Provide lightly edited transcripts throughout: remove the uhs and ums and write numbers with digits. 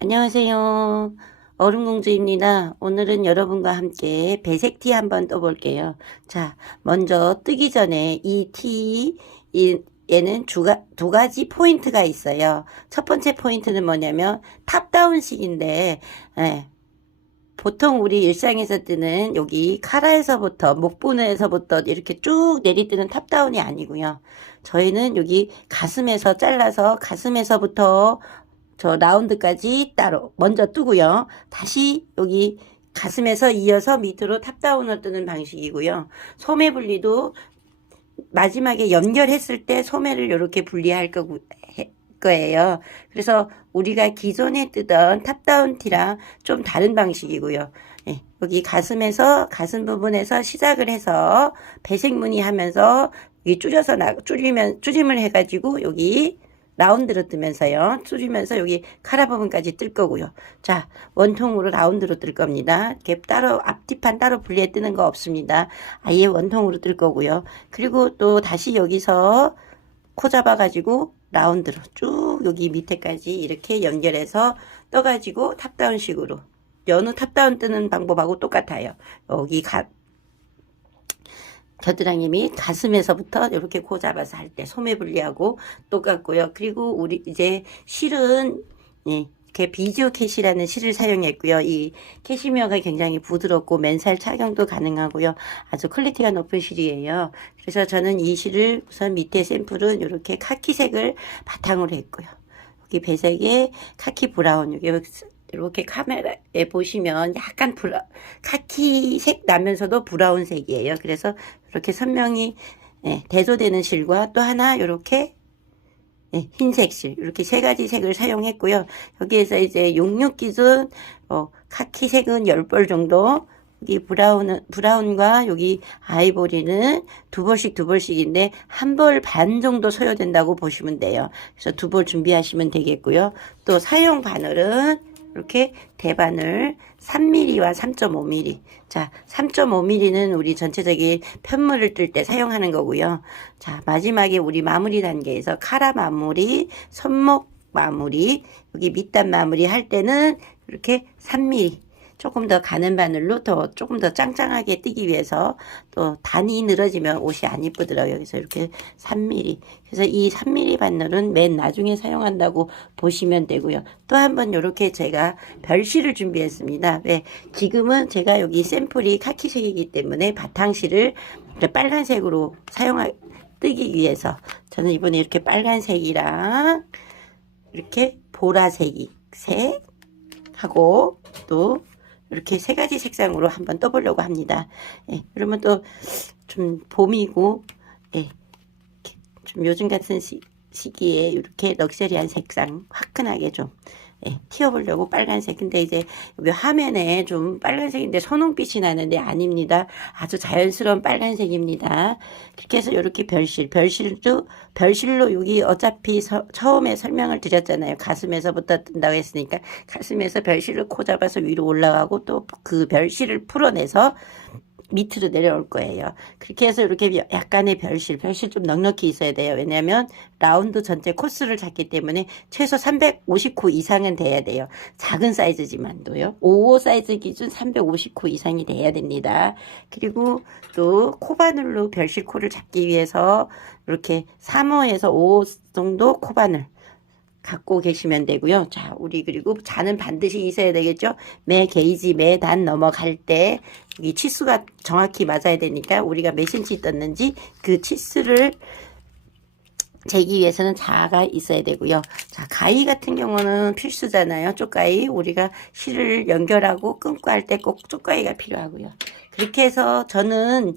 안녕하세요. 얼음공주입니다. 오늘은 여러분과 함께 배색티 한번 떠볼게요. 자, 먼저 뜨기 전에 이 티, 얘는 두 가지 포인트가 있어요. 첫 번째 포인트는 뭐냐면 탑다운식인데, 보통 우리 일상에서 뜨는 여기 카라에서부터 목부분에서부터 이렇게 쭉 내리뜨는 탑다운이 아니고요. 저희는 여기 가슴에서 잘라서 가슴에서부터 저 라운드까지 따로 먼저 뜨고요. 다시 여기 가슴에서 이어서 밑으로 탑다운을 뜨는 방식이고요. 소매 분리도 마지막에 연결했을 때 소매를 이렇게 분리할 거예요. 그래서 우리가 기존에 뜨던 탑다운 티랑 좀 다른 방식이고요. 네, 여기 가슴에서 가슴 부분에서 시작을 해서 배색 무늬하면서 여기 줄임을 해가지고 여기 라운드로 뜨면서요. 줄이면서 여기 카라 부분까지 뜰 거고요. 자, 원통으로 라운드로 뜰 겁니다. 이렇게 따로 앞뒤판 따로 분리해 뜨는 거 없습니다. 아예 원통으로 뜰 거고요. 그리고 또 다시 여기서 코 잡아가지고 라운드로 쭉 여기 밑에까지 이렇게 연결해서 떠가지고 탑다운식으로 여느 탑다운 뜨는 방법하고 똑같아요. 여기 겨드랑이 및 가슴에서부터 이렇게 코 잡아서 할 때 소매 분리하고 똑같고요. 그리고 우리 이제 실은 이렇게 비지오 캐시라는 실을 사용했고요. 이 캐시미어가 굉장히 부드럽고 맨살 착용도 가능하고요. 아주 퀄리티가 높은 실이에요. 그래서 저는 이 실을 우선 밑에 샘플은 이렇게 카키색을 바탕으로 했고요. 여기 배색에 카키 브라운 이렇게 카메라에 보시면 약간 카키색 나면서도 브라운색이에요. 그래서 이렇게 선명히 대조되는 실과 또 하나 이렇게 흰색 실 이렇게 세 가지 색을 사용했고요. 여기에서 이제 66 기준 카키색은 10벌 정도, 여기 브라운과 여기 아이보리는 두 벌씩인데 한 벌 반 정도 소요된다고 보시면 돼요. 그래서 두 벌 준비하시면 되겠고요. 또 사용 바늘은 이렇게 대바늘 3mm와 3.5mm. 자, 3.5mm는 우리 전체적인 편물을 뜰 때 사용하는 거고요. 자, 마지막에 우리 마무리 단계에서 카라 마무리, 손목 마무리, 여기 밑단 마무리 할 때는 이렇게 3mm. 조금 더 가는 바늘로 조금 더 짱짱하게 뜨기 위해서 또 단이 늘어지면 옷이 안 이쁘더라고요. 그래서 이렇게 3mm. 그래서 이 3mm 바늘은 맨 나중에 사용한다고 보시면 되고요. 또 한번 이렇게 제가 별실을 준비했습니다. 왜? 지금은 제가 여기 샘플이 카키색이기 때문에 바탕실을 빨간색으로 뜨기 위해서 저는 이번에 이렇게 빨간색이랑 이렇게 보라색이 하고 또 이렇게 세 가지 색상으로 한번 떠보려고 합니다. 그러면 또 좀 봄이고, 좀 요즘 같은 시기에 이렇게 럭셔리한 색상, 화끈하게 좀, 튀어보려고 빨간색. 근데 이제 여기 화면에 좀 빨간색인데 선홍빛이 나는데 아닙니다. 아주 자연스러운 빨간색입니다. 그렇게 해서 이렇게 별실로 여기 어차피 처음에 설명을 드렸잖아요. 가슴에서부터 뜬다고 했으니까 가슴에서 별실을 코 잡아서 위로 올라가고 또 그 별실을 풀어내서 밑으로 내려올 거예요. 그렇게 해서 이렇게 약간의 별실 좀 넉넉히 있어야 돼요. 왜냐하면 라운드 전체 코스를 잡기 때문에 최소 350코 이상은 돼야 돼요. 작은 사이즈지만도요. 55 사이즈 기준 350코 이상이 돼야 됩니다. 그리고 또 코바늘로 별실 코를 잡기 위해서 이렇게 3호에서 5호 정도 코바늘 갖고 계시면 되고요. 자, 우리 그리고 잔은 반드시 있어야 되겠죠. 매 게이지, 매 단 넘어갈 때 이 치수가 정확히 맞아야 되니까 우리가 몇 cm 떴는지 그 치수를 재기 위해서는 자가 있어야 되고요. 자, 가위 같은 경우는 필수잖아요. 쪽가위. 우리가 실을 연결하고 끊고 할 때 꼭 쪽가위가 필요하고요. 그렇게 해서 저는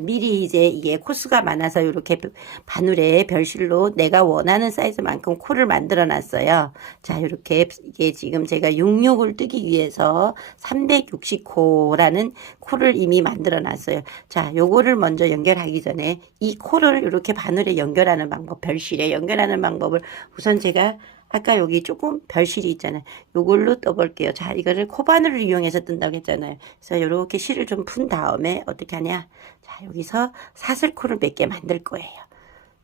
미리 이제 이게 코스가 많아서 이렇게 바늘에 별실로 내가 원하는 사이즈만큼 코를 만들어 놨어요. 자, 이렇게 이게 지금 제가 66을 뜨기 위해서 360코라는 코를 이미 만들어 놨어요. 자, 요거를 먼저 연결하기 전에 이 코를 이렇게 바늘에 연결하는 방법, 별실에 연결하는 방법을 우선 제가 아까 여기 조금 별실이 있잖아요. 요걸로 떠볼게요. 자, 이거를 코바늘을 이용해서 뜬다고 했잖아요. 그래서 이렇게 실을 좀 푼 다음에 어떻게 하냐. 자, 여기서 사슬코를 몇 개 만들 거예요.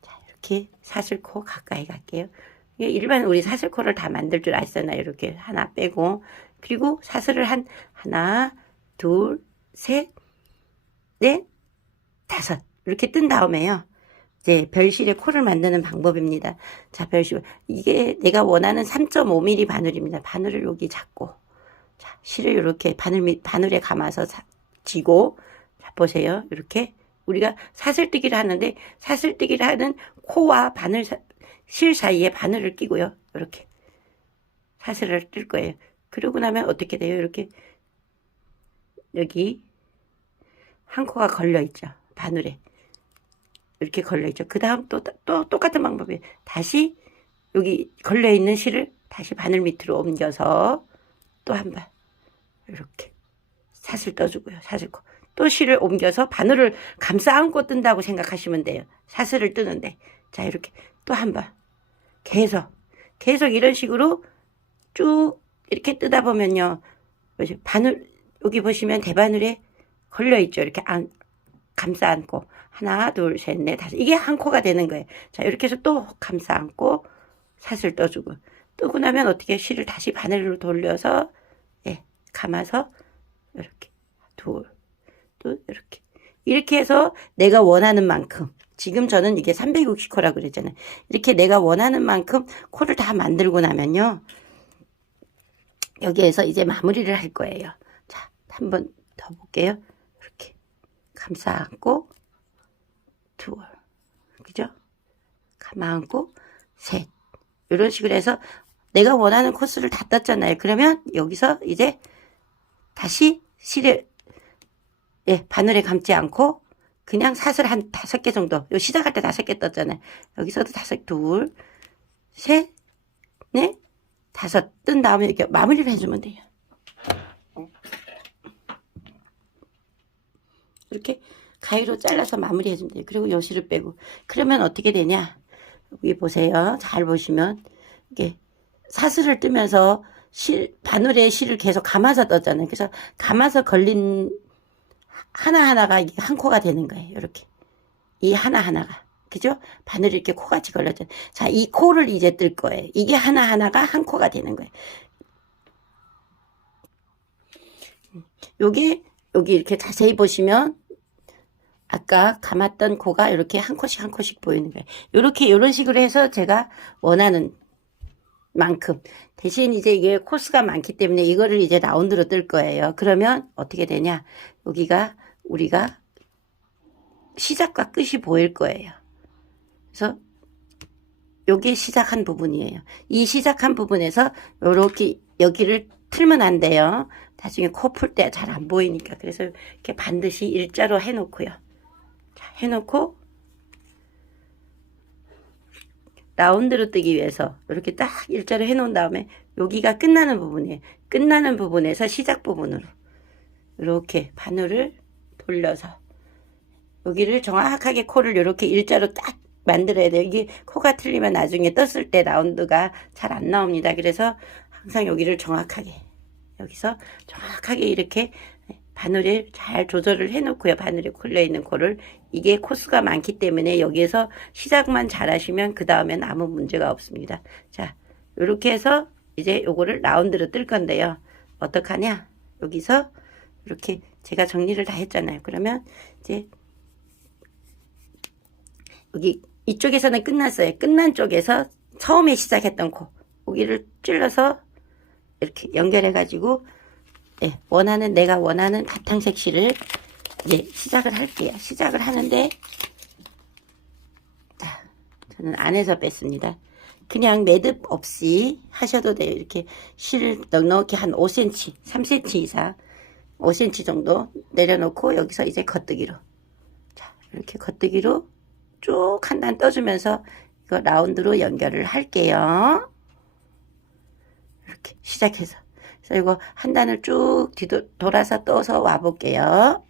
자, 이렇게 사슬코 가까이 갈게요. 일반 우리 사슬코를 다 만들 줄 아시잖아요. 이렇게 하나 빼고, 그리고 사슬을 하나, 둘, 셋, 넷, 다섯 이렇게 뜬 다음에요. 이제 별실에 코를 만드는 방법입니다. 자, 별실. 이게 내가 원하는 3.5mm 바늘입니다. 바늘을 여기 잡고, 자, 실을 이렇게 바늘에 감아서 쥐고, 자, 보세요. 이렇게 우리가 사슬뜨기를 하는데, 사슬뜨기를 하는 코와 실 사이에 바늘을 끼고요. 이렇게 사슬을 뜰 거예요. 그러고 나면 어떻게 돼요? 이렇게 여기 한 코가 걸려 있죠. 바늘에. 이렇게 걸려있죠. 그 다음 또 똑같은 방법이에요. 다시 여기 걸려있는 실을 다시 바늘 밑으로 옮겨서 또 한 번 이렇게 사슬 떠주고요. 사슬코. 또 실을 옮겨서 바늘을 감싸 안고 뜬다고 생각하시면 돼요. 사슬을 뜨는데. 자, 이렇게 또 한 번 계속 이런 식으로 쭉 이렇게 뜨다 보면요. 바늘 여기 보시면 대바늘에 걸려있죠. 이렇게 감싸 안고 하나, 둘, 셋, 넷, 다섯. 이게 한 코가 되는 거예요. 자, 이렇게 해서 또 감싸 안고 사슬 떠주고, 뜨고 나면 어떻게 실을 다시 바늘로 돌려서, 예, 감아서 이렇게 이렇게 해서 내가 원하는 만큼, 지금 저는 이게 360코라고 그랬잖아요. 이렇게 내가 원하는 만큼 코를 다 만들고 나면요, 여기에서 이제 마무리를 할 거예요. 자, 한 번 더 볼게요. 이렇게 감싸 안고 둘, 그죠? 감아 안고 셋, 이런 식으로 해서 내가 원하는 코스를 다 떴잖아요. 그러면 여기서 이제 다시 실에, 예, 바늘에 감지 않고 그냥 사슬 한 5개 정도, 요 시작할 때 5개 떴잖아요. 여기서도 둘, 셋, 넷, 다섯 뜬 다음에 이렇게 마무리를 해주면 돼요. 이렇게 가위로 잘라서 마무리 해주면 돼요. 그리고 요 실을 빼고. 그러면 어떻게 되냐. 여기 보세요. 잘 보시면 이게 사슬을 뜨면서 바늘에 실을 계속 감아서 떴잖아요. 그래서 감아서 걸린 하나하나가 이게 한 코가 되는 거예요. 이렇게. 이 하나하나가. 그죠? 바늘이 이렇게 코같이 걸렸잖아요. 자, 이 코를 이제 뜰 거예요. 이게 하나하나가 한 코가 되는 거예요. 여기 이렇게 자세히 보시면 아까 감았던 코가 이렇게 한 코씩 보이는 거예요. 이런 식으로 해서 제가 원하는 만큼. 대신 이제 이게 코스가 많기 때문에 이거를 이제 라운드로 뜰 거예요. 그러면 어떻게 되냐. 여기가 우리가 시작과 끝이 보일 거예요. 그래서 요게 시작한 부분이에요. 이 시작한 부분에서 요렇게 여기를 틀면 안 돼요. 나중에 코 풀 때 잘 안 보이니까. 그래서 이렇게 반드시 일자로 해놓고요. 자, 해놓고 라운드로 뜨기 위해서 이렇게 딱 일자로 해놓은 다음에 여기가 끝나는 부분이에요. 끝나는 부분에서 시작 부분으로 이렇게 바늘을 돌려서 여기를 정확하게 코를 이렇게 일자로 딱 만들어야 돼요. 이게 코가 틀리면 나중에 떴을 때 라운드가 잘 안 나옵니다. 그래서 항상 여기를 정확하게, 여기서 정확하게 이렇게 바늘을 잘 조절을 해놓고요. 바늘에 걸려있는 코를. 이게 코스가 많기 때문에 여기에서 시작만 잘 하시면 그 다음엔 아무 문제가 없습니다. 자, 이렇게 해서 이제 요거를 라운드로 뜰 건데요. 어떡하냐? 여기서 이렇게 제가 정리를 다 했잖아요. 그러면 이제 여기 이쪽에서는 끝났어요. 끝난 쪽에서 처음에 시작했던 코, 여기를 찔러서 이렇게 연결해 가지고, 예, 내가 원하는 바탕색 실을 이제 시작을 할게요. 시작을 하는데, 자, 저는 안에서 뺐습니다. 그냥 매듭 없이 하셔도 돼요. 이렇게 실을 넉넉히 한 5cm, 3cm 이상, 5cm 정도 내려놓고 여기서 이제 겉뜨기로, 자, 이렇게 겉뜨기로 쭉 한 단 떠주면서 이거 라운드로 연결을 할게요. 이렇게 시작해서. 그래서 이거 한 단을 쭉 돌아서 떠서 와 볼게요.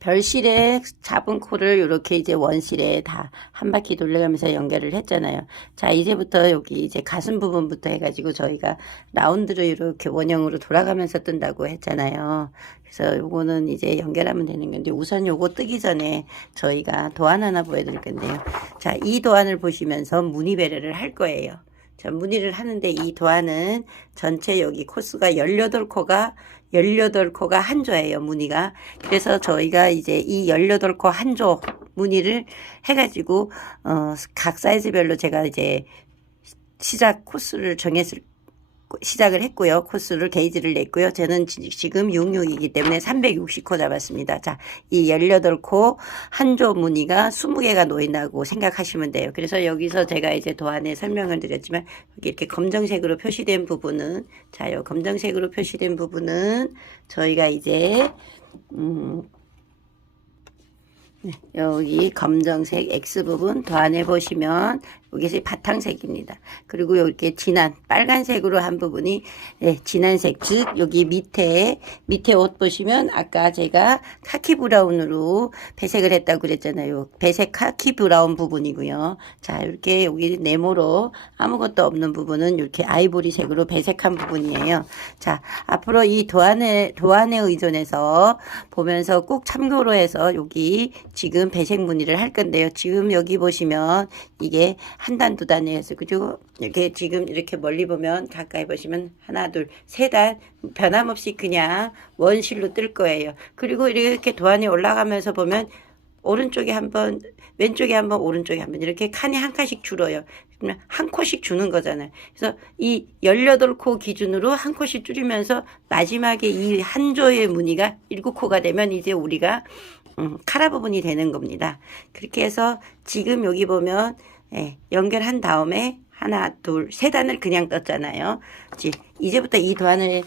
별실에 잡은 코를 이렇게 이제 원실에 다 한 바퀴 돌려가면서 연결을 했잖아요. 자, 이제부터 여기 이제 가슴 부분부터 해가지고 저희가 라운드로 이렇게 원형으로 돌아가면서 뜬다고 했잖아요. 그래서 요거는 이제 연결하면 되는 건데, 우선 요거 뜨기 전에 저희가 도안 하나 보여드릴 건데요. 자, 이 도안을 보시면서 무늬 배려를 할 거예요. 자, 무늬를 하는데 이 도안은 전체 여기 코스가 18코가 한 조예요, 무늬가. 그래서 저희가 이제 이 18코 한 조 무늬를 해가지고, 각 사이즈별로 제가 이제 시작 코스를 시작을 했고요. 코스를 게이지를 냈고요. 저는 지금 66이기 때문에 360코 잡았습니다. 자, 이 18코 한 조 무늬가 20개가 놓인다고 생각하시면 돼요. 그래서 여기서 제가 이제 도안에 설명을 드렸지만, 여기 이렇게 검정색으로 표시된 부분은, 자, 요 검정색으로 표시된 부분은 저희가 이제 여기 검정색 X 부분 도안에 보시면 여기 바탕색입니다. 그리고 이렇게 진한 빨간색으로 한 부분이 진한색, 즉 여기 밑에 옷 보시면 아까 제가 카키 브라운으로 배색을 했다고 그랬잖아요. 배색 카키 브라운 부분이고요. 자, 이렇게 여기 네모로 아무것도 없는 부분은 이렇게 아이보리색으로 배색한 부분이에요. 자, 앞으로 이 도안에 의존해서 보면서 꼭 참고로 해서 여기 지금 배색 무늬를 할 건데요. 지금 여기 보시면 이게 한 단, 두 단에서, 그죠? 이렇게 지금 이렇게 멀리 보면, 가까이 보시면 하나, 둘, 세 단 변함없이 그냥 원실로 뜰 거예요. 그리고 이렇게 도안이 올라가면서 보면 오른쪽에 한 번, 왼쪽에 한 번, 오른쪽에 한 번, 이렇게 칸이 한 칸씩 줄어요. 그러면 한 코씩 주는 거잖아요. 그래서 이 18코 기준으로 한 코씩 줄이면서 마지막에 이 한 조의 무늬가 7코가 되면 이제 우리가 카라 부분이 되는 겁니다. 그렇게 해서 지금 여기 보면 연결한 다음에 하나, 둘, 세 단을 그냥 떴잖아요. 이제부터 이 도안을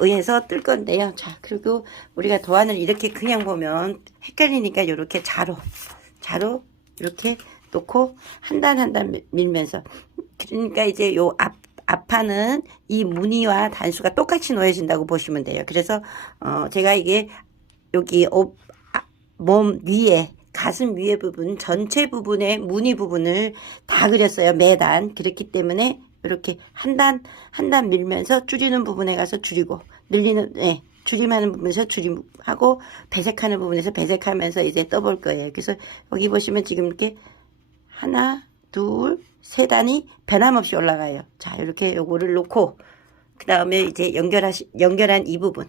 의해서 뜰 건데요. 자, 그리고 우리가 도안을 이렇게 그냥 보면 헷갈리니까 이렇게 자로 이렇게 놓고 한 단 한 단 밀면서, 그러니까 이제 요 앞판은 이 무늬와 단수가 똑같이 놓여진다고 보시면 돼요. 그래서 제가 이게 여기 몸 위에, 가슴 위에 부분 전체 부분의 무늬 부분을 다 그렸어요. 매단. 그렇기 때문에 이렇게 한 단 밀면서 줄이는 부분에 가서 줄이고, 늘리는 줄임하는 부분에서 줄임하고, 배색하는 부분에서 배색하면서 이제 떠볼 거예요. 그래서 여기 보시면 지금 이렇게 하나, 둘, 세 단이 변함없이 올라가요. 자, 이렇게 요거를 놓고 그 다음에 이제 연결한 이 부분,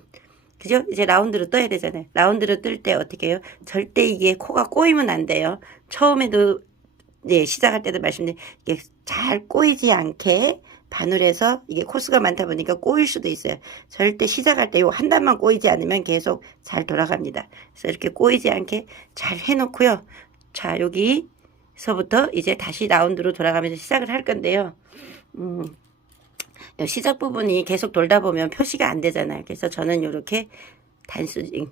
그죠? 이제 라운드로 떠야 되잖아요. 라운드로 뜰 때 어떻게 해요? 절대 이게 코가 꼬이면 안 돼요. 처음에도 시작할 때도 말씀드린, 이게 잘 꼬이지 않게 바늘에서, 이게 코스가 많다 보니까 꼬일 수도 있어요. 절대 시작할 때 요 한 단만 꼬이지 않으면 계속 잘 돌아갑니다. 그래서 이렇게 꼬이지 않게 잘 해놓고요. 자, 여기서부터 이제 다시 라운드로 돌아가면서 시작을 할 건데요. 시작 부분이 계속 돌다 보면 표시가 안 되잖아요. 그래서 저는 이렇게 단수링,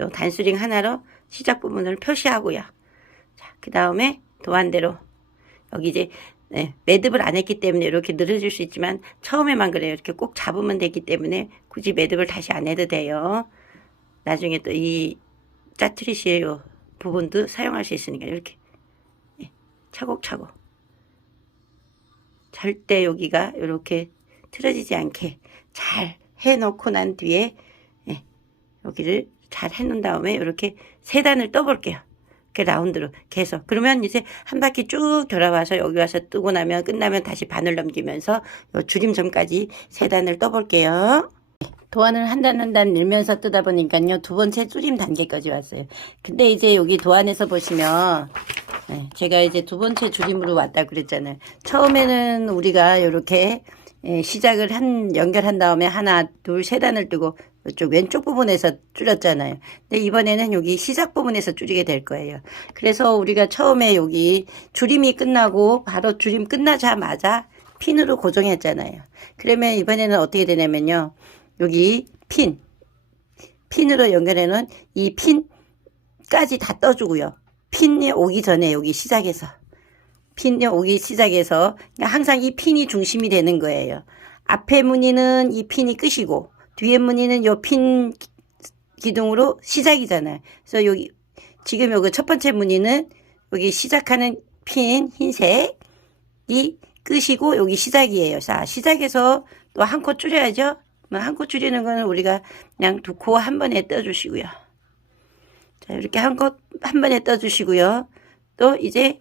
요 단수링 하나로 시작 부분을 표시하고요. 자, 그 다음에 도안대로 여기 이제 매듭을 안 했기 때문에 이렇게 늘어질 수 있지만 처음에만 그래요. 이렇게 꼭 잡으면 되기 때문에 굳이 매듭을 다시 안 해도 돼요. 나중에 또 이 짜투리시의 요 부분도 사용할 수 있으니까 이렇게 차곡차곡, 절대 여기가 이렇게 틀어지지 않게 잘 해놓고 난 뒤에 여기를 잘 해놓은 다음에 이렇게 세 단을 떠볼게요. 이렇게 라운드로 계속. 그러면 이제 한 바퀴 쭉 돌아와서 여기 와서 뜨고 나면, 끝나면 다시 바늘 넘기면서 요 줄임점까지 세 단을 떠볼게요. 도안을 한 단 한 단 밀면서 뜨다 보니까요, 두 번째 줄임 단계까지 왔어요. 근데 이제 여기 도안에서 보시면 제가 이제 두 번째 줄임으로 왔다 그랬잖아요. 처음에는 우리가 이렇게 시작을 연결한 다음에 하나, 둘, 세 단을 뜨고 이쪽 왼쪽 부분에서 줄였잖아요. 근데 이번에는 여기 시작 부분에서 줄이게 될 거예요. 그래서 우리가 처음에 여기 줄임이 끝나고 바로 줄임 끝나자마자 핀으로 고정했잖아요. 그러면 이번에는 어떻게 되냐면요, 여기 핀으로 연결해놓은 이 핀까지 다 떠주고요. 핀이 오기 전에 여기 시작해서, 그러니까 항상 이 핀이 중심이 되는 거예요. 앞에 무늬는 이 핀이 끝이고, 뒤에 무늬는 요 핀 기둥으로 시작이잖아요. 그래서 여기 지금 여기 첫 번째 무늬는 여기 시작하는 핀 흰색이 끝이고 여기 시작이에요. 자, 시작해서 또 한 코 줄여야죠. 한 코 줄이는 거는 우리가 그냥 두 코 한 번에 떠주시고요. 자, 이렇게 한 번에 떠주시고요. 또 이제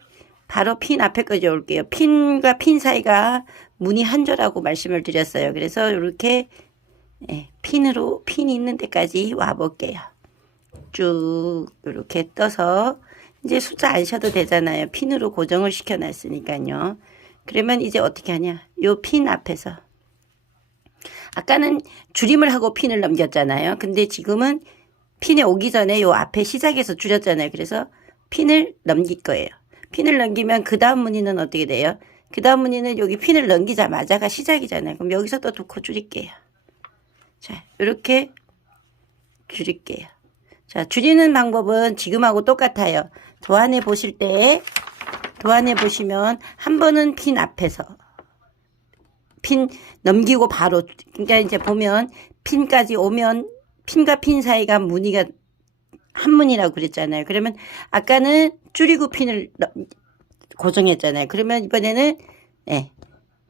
바로 핀 앞에까지 올게요. 핀과 핀 사이가 무늬 한 조라고 말씀을 드렸어요. 그래서 이렇게 핀이 있는 데까지 와 볼게요. 쭉 이렇게 떠서 이제 숫자 안 쉬어도 되잖아요. 핀으로 고정을 시켜 놨으니까요. 그러면 이제 어떻게 하냐? 요 핀 앞에서 아까는 줄임을 하고 핀을 넘겼잖아요. 근데 지금은 핀에 오기 전에 요 앞에 시작해서 줄였잖아요. 그래서 핀을 넘길 거예요. 핀을 넘기면 그 다음 무늬는 어떻게 돼요? 그 다음 무늬는 여기 핀을 넘기자마자가 시작이잖아요. 그럼 여기서 또 두 코 줄일게요. 자, 이렇게 줄일게요. 자, 줄이는 방법은 지금하고 똑같아요. 도안에 보시면 한 번은 핀 앞에서 핀 넘기고 바로, 그러니까 이제 보면 핀까지 오면 핀과 핀 사이가 무늬가 한 무늬라고 그랬잖아요. 그러면 아까는 줄이고 핀을 고정했잖아요. 그러면 이번에는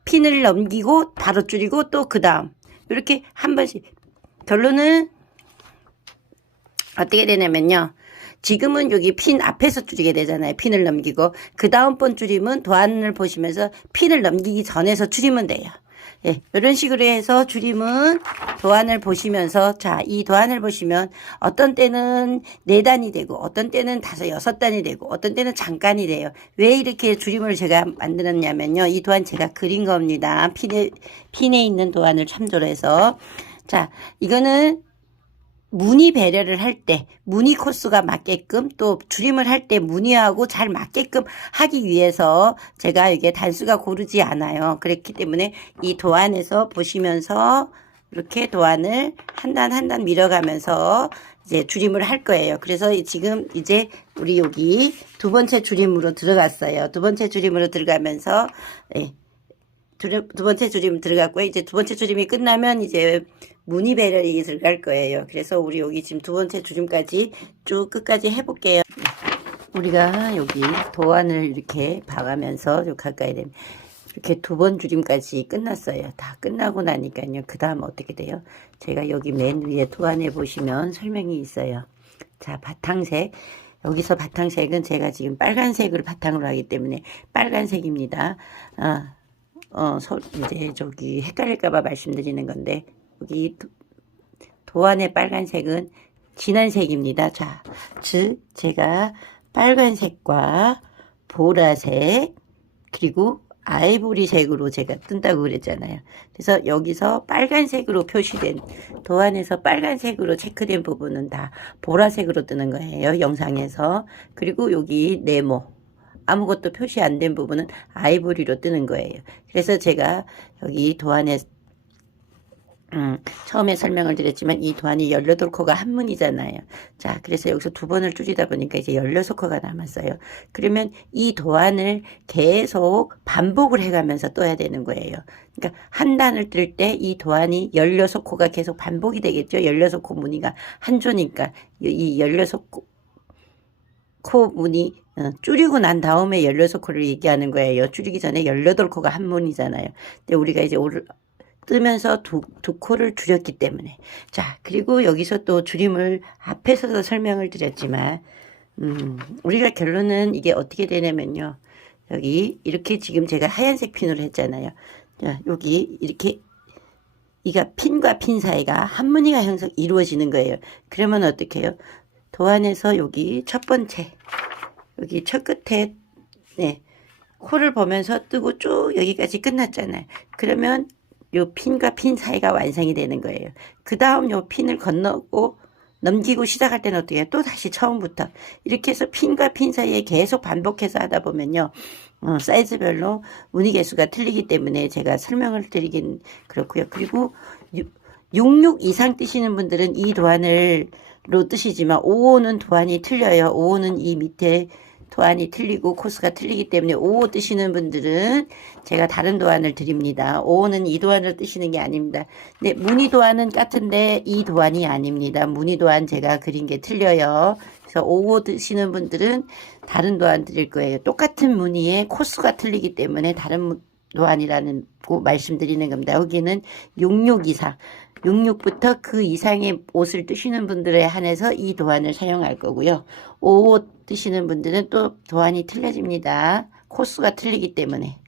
핀을 넘기고 바로 줄이고 또 그 다음 이렇게 한 번씩. 결론은 어떻게 되냐면요. 지금은 여기 핀 앞에서 줄이게 되잖아요. 핀을 넘기고 그 다음번 줄임은 도안을 보시면서 핀을 넘기기 전에서 줄이면 돼요. 이런 식으로 해서 줄임은 도안을 보시면서, 자, 이 도안을 보시면 어떤 때는 4단이 되고 어떤 때는 5, 6단이 되고 어떤 때는 잠깐이 돼요. 왜 이렇게 줄임을 제가 만들었냐면요. 이 도안 제가 그린 겁니다. 핀에 있는 도안을 참조로 해서. 자, 이거는 무늬 배려를 할 때 무늬 코스가 맞게끔 또 줄임을 할 때 무늬하고 잘 맞게끔 하기 위해서 제가 이게 단수가 고르지 않아요. 그렇기 때문에 이 도안에서 보시면서 이렇게 도안을 한 단 한 단 밀어가면서 이제 줄임을 할 거예요. 그래서 지금 이제 우리 여기 두 번째 줄임으로 들어갔어요. 두 번째 줄임으로 들어가면서 두 번째 줄임 들어갔고요. 이제 두 번째 줄임이 끝나면 이제 무늬 배열이 들어갈 거예요. 그래서 우리 여기 지금 두 번째 줄임까지 쭉 끝까지 해볼게요. 우리가 여기 도안을 이렇게 봐가면서 좀 가까이 되면 이렇게 두 번 줄임까지 끝났어요. 다 끝나고 나니까요. 그 다음 어떻게 돼요? 제가 여기 맨 위에 도안에 보시면 설명이 있어요. 자, 바탕색. 여기서 바탕색은 제가 지금 빨간색을 바탕으로 하기 때문에 빨간색입니다. 이제 저기 헷갈릴까봐 말씀드리는 건데, 여기 도안의 빨간색은 진한 색입니다. 자, 즉, 제가 빨간색과 보라색, 그리고 아이보리색으로 제가 뜬다고 그랬잖아요. 그래서 여기서 빨간색으로 표시된, 도안에서 빨간색으로 체크된 부분은 다 보라색으로 뜨는 거예요. 영상에서. 그리고 여기 네모. 아무것도 표시 안 된 부분은 아이보리로 뜨는 거예요. 그래서 제가 여기 도안에 처음에 설명을 드렸지만 이 도안이 18코가 한문이잖아요. 자, 그래서 여기서 두 번을 줄이다 보니까 이제 16코가 남았어요. 그러면 이 도안을 계속 반복을 해가면서 떠야 되는 거예요. 그러니까 한 단을 뜰 때 이 도안이 16코가 계속 반복이 되겠죠. 16코 무늬가 한 조니까 이 16코 무늬 줄이고 난 다음에 16코를 얘기하는 거예요. 줄이기 전에 18코가 한문이잖아요. 근데 우리가 이제 뜨면서 두 코를 줄였기 때문에. 자, 그리고 여기서 또 줄임을 앞에서도 설명을 드렸지만 우리가 결론은 이게 어떻게 되냐면요. 여기 이렇게 지금 제가 하얀색 핀으로 했잖아요. 자, 여기 이렇게 이가 핀과 핀 사이가 한 무늬가 이루어지는 거예요. 그러면 어떻게 해요? 도안에서 여기 첫 번째 여기 첫 끝에 코를 보면서 뜨고 쭉 여기까지 끝났잖아요. 그러면 요 핀과 핀 사이가 완성이 되는 거예요. 그 다음 요 핀을 건너고 넘기고 시작할 때는 어떻게 해요? 또 다시 처음부터 이렇게 해서 핀과 핀 사이에 계속 반복해서 하다 보면요. 사이즈별로 무늬 개수가 틀리기 때문에 제가 설명을 드리긴 그렇고요. 그리고 66 이상 뜨시는 분들은 이 도안으로 뜨시지만 55는 도안이 틀려요. 55는 이 밑에 도안이 틀리고 코스가 틀리기 때문에 5호 뜨시는 분들은 제가 다른 도안을 드립니다. 5호는 이 도안을 뜨시는 게 아닙니다. 네, 무늬 도안은 같은데 이 도안이 아닙니다. 무늬 도안 제가 그린 게 틀려요. 그래서 5호 드시는 분들은 다른 도안 드릴 거예요. 똑같은 무늬에 코스가 틀리기 때문에 다른 도안이라는 거 말씀드리는 겁니다. 여기는 66 이상, 66부터 그 이상의 옷을 뜨시는 분들에 한해서 이 도안을 사용할 거고요. 5호 뜨시는 분들은 또 도안이 틀려집니다. 코스가 틀리기 때문에.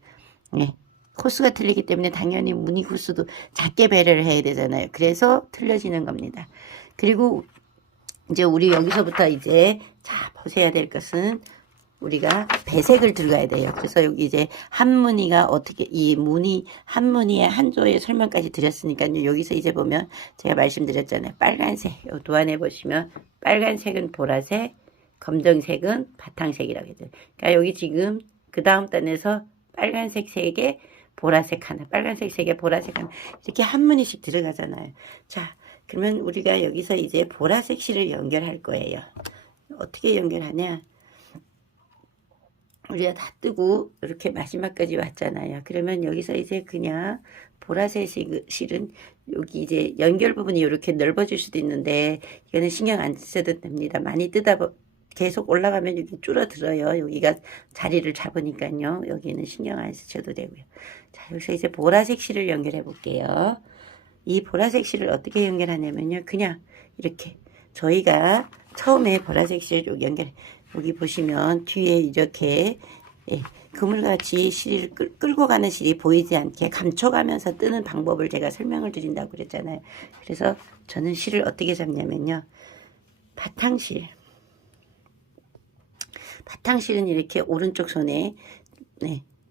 네. 코스가 틀리기 때문에 당연히 무늬 코스도 작게 배려를 해야 되잖아요. 그래서 틀려지는 겁니다. 그리고 이제 우리 여기서부터 이제 자 보셔야 될 것은 우리가 배색을 들어가야 돼요. 그래서 여기 이제 한무늬가 어떻게 이 무늬 한무늬의 한조의 설명까지 드렸으니까요. 여기서 이제 보면 제가 말씀드렸잖아요. 빨간색 도안에 보시면 빨간색은 보라색, 검정색은 바탕색이라고 해요. 그러니까 여기 지금 그 다음 단에서 빨간색 3개, 보라색 하나, 빨간색 3개, 보라색 하나 이렇게 한무늬씩 들어가잖아요. 자, 그러면 우리가 여기서 이제 보라색 실을 연결할 거예요. 어떻게 연결하냐? 우리가 다 뜨고 이렇게 마지막까지 왔잖아요. 그러면 여기서 이제 그냥 보라색 실은 여기 이제 연결 부분이 이렇게 넓어질 수도 있는데 이거는 신경 안 써도 됩니다. 많이 뜨다 계속 올라가면 여기 줄어들어요. 여기가 자리를 잡으니까요. 여기는 신경 안 쓰셔도 되고요. 자, 여기서 이제 보라색 실을 연결해 볼게요. 이 보라색 실을 어떻게 연결하냐면요. 그냥 이렇게 저희가 처음에 보라색 실 연결 여기 보시면 뒤에 이렇게 그물같이 실을 끌고 가는 실이 보이지 않게 감춰가면서 뜨는 방법을 제가 설명을 드린다고 그랬잖아요. 그래서 저는 실을 어떻게 잡냐면요. 바탕실은 이렇게 오른쪽 손에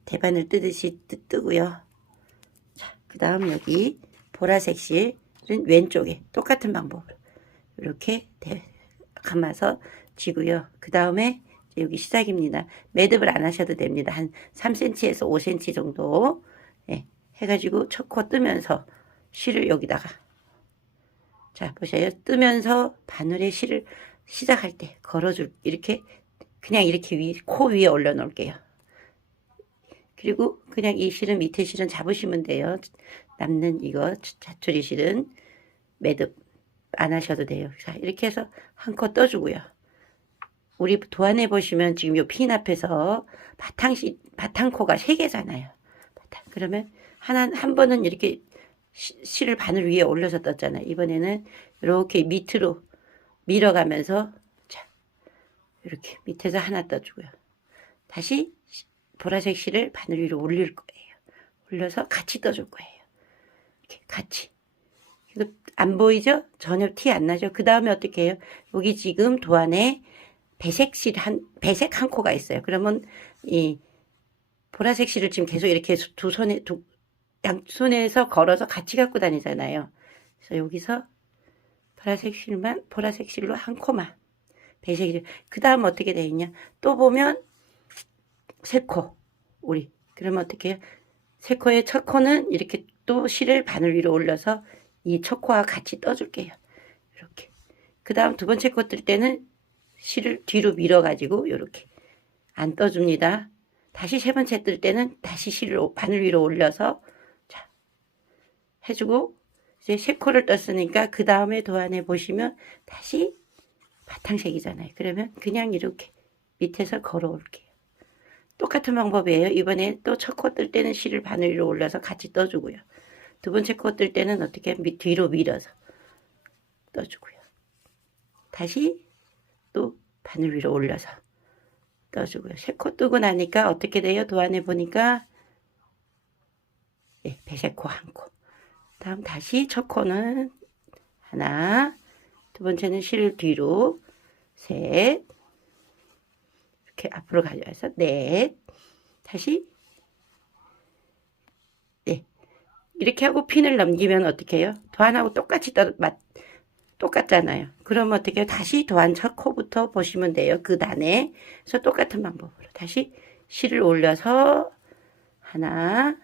대반을 뜨듯이 뜨고요. 자, 그 다음 여기 보라색 실은 왼쪽에 똑같은 방법으로 이렇게 감아서 쥐고요. 그 다음에 여기 시작입니다. 매듭을 안 하셔도 됩니다. 한 3cm에서 5cm 정도 해가지고 첫 코 뜨면서 실을 여기다가 자 보셔요. 뜨면서 바늘에 실을 시작할 때 걸어줄 이렇게 그냥 이렇게 코 위에 올려 놓을게요. 그리고 그냥 이 실은 밑에 실은 잡으시면 돼요. 남는 이거 자투리 실은 매듭 안 하셔도 돼요. 자 이렇게 해서 한 코 떠주고요. 우리 도안에 보시면 지금 요 핀 앞에서 바탕코가 3개잖아요. 그러면 한 번은 이렇게 실을 바늘 위에 올려서 떴잖아요. 이번에는 이렇게 밑으로 밀어가면서 자 이렇게 밑에서 하나 떠주고요. 다시 보라색 실을 바늘 위로 올릴 거예요. 올려서 같이 떠줄 거예요. 이렇게 같이. 안 보이죠? 전혀 티 안 나죠? 그 다음에 어떻게 해요? 여기 지금 도안에 배색 한 코가 있어요. 그러면 이 보라색 실을 지금 계속 이렇게 양손에서 걸어서 같이 갖고 다니잖아요. 그래서 여기서 보라색 실로 한 코만 배색이. 그 다음 어떻게 되어 있냐? 또 보면 3코 그러면 어떻게 해요? 3코의 첫 코는 이렇게 또 실을 바늘 위로 올려서 이 첫 코와 같이 떠줄게요. 이렇게. 그 다음 두 번째 코 뜰 때는 실을 뒤로 밀어가지고 이렇게 안 떠줍니다. 다시 세 번째 뜰 때는 다시 실을 바늘 위로 올려서 자 해주고 이제 3코를 떴으니까 그 다음에 도안에 보시면 다시 바탕색이잖아요. 그러면 그냥 이렇게 밑에서 걸어올게요. 똑같은 방법이에요. 이번에 또 첫 코 뜰 때는 실을 바늘 위로 올려서 같이 떠주고요. 두 번째 코 뜰 때는 어떻게 뒤로 밀어서 떠주고요. 다시 또 바늘 위로 올려서 떠주고요. 3코 뜨고 나니까 어떻게 돼요? 도안에 보니까 배색 코 한 코. 다음 다시 첫 코는 하나, 두 번째는 실을 뒤로 셋, 이렇게 앞으로 가져와서 넷, 다시 이렇게 하고 핀을 넘기면 어떻게 해요? 도안하고 똑같이 똑같잖아요. 그러면 어떻게 해요? 다시 도안 첫 코부터 보시면 돼요. 그 단에서 똑같은 방법으로 다시 실을 올려서 하나,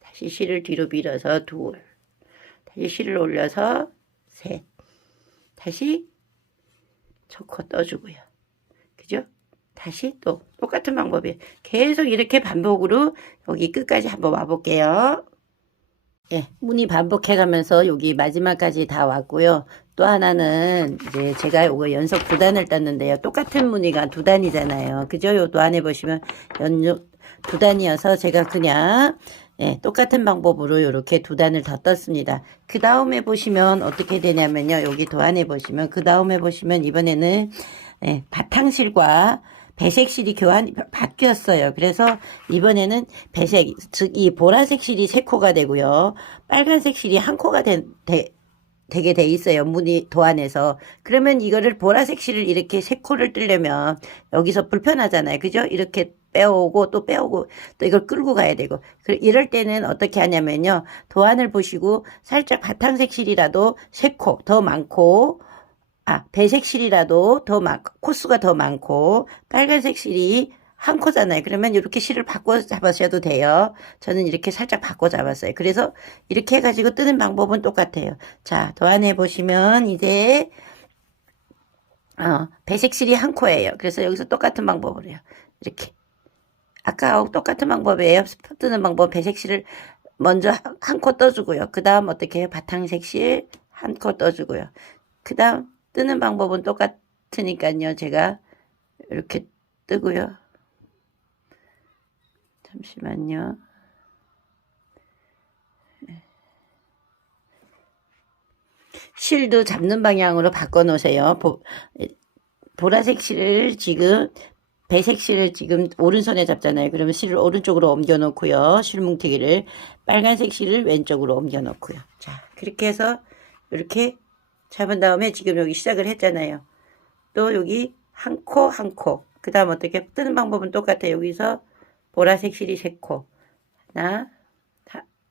다시 실을 뒤로 밀어서 둘, 다시 실을 올려서 셋, 다시 첫 코 떠주고요. 그죠? 다시 또 똑같은 방법이에요. 계속 이렇게 반복으로 여기 끝까지 한번 와볼게요. 예, 무늬 반복해가면서 여기 마지막까지 다 왔고요. 또 하나는 이제 제가 요거 연속 2단을 땄는데요. 똑같은 무늬가 2단이잖아요. 그죠? 요도 안에 보시면 연속 2단이어서 제가 그냥 예, 똑같은 방법으로 이렇게 2단을 더 떴습니다. 그 다음에 보시면 어떻게 되냐면요. 여기 도안에 보시면 그 다음에 보시면 이번에는 예, 바탕실과 배색실이 바뀌었어요. 그래서 이번에는 배색, 즉 이 보라색 실이 3코가 되고요. 빨간색 실이 1코가 되게 돼 있어요. 무늬 도안에서. 그러면 이거를 보라색 실을 이렇게 3코를 뜨려면 여기서 불편하잖아요. 그죠? 이렇게 빼오고 또 빼오고 또 이걸 끌고 가야 되고. 이럴 때는 어떻게 하냐면요. 도안을 보시고 살짝 바탕색 실이라도 3코 더 많고 배색 실이라도 더 코수가 더 많고 빨간색 실이 1코잖아요. 그러면 이렇게 실을 바꿔 잡으셔도 돼요. 저는 이렇게 살짝 바꿔 잡았어요. 그래서 이렇게 해가지고 뜨는 방법은 똑같아요. 자, 도안해 보시면 이제 배색 실이 1코예요. 그래서 여기서 똑같은 방법으로 해요. 이렇게 아까하고 똑같은 방법이에요. 뜨는 방법 배색 실을 먼저 1코 떠주고요. 그 다음 어떻게 해요? 바탕색 실 1코 떠주고요. 그 다음 뜨는 방법은 똑같으니까요. 제가 이렇게 뜨고요. 잠시만요. 실도 잡는 방향으로 바꿔 놓으세요. 보라색 실을 지금 배색 실을 지금 오른손에 잡잖아요. 그러면 실을 오른쪽으로 옮겨 놓고요. 실 뭉태기를 빨간색 실을 왼쪽으로 옮겨 놓고요. 자, 그렇게 해서 이렇게 잡은 다음에 지금 여기 시작을 했잖아요. 또 여기 1코 1코 그 다음 어떻게 뜨는 방법은 똑같아요. 여기서 보라색 실이 3코 하나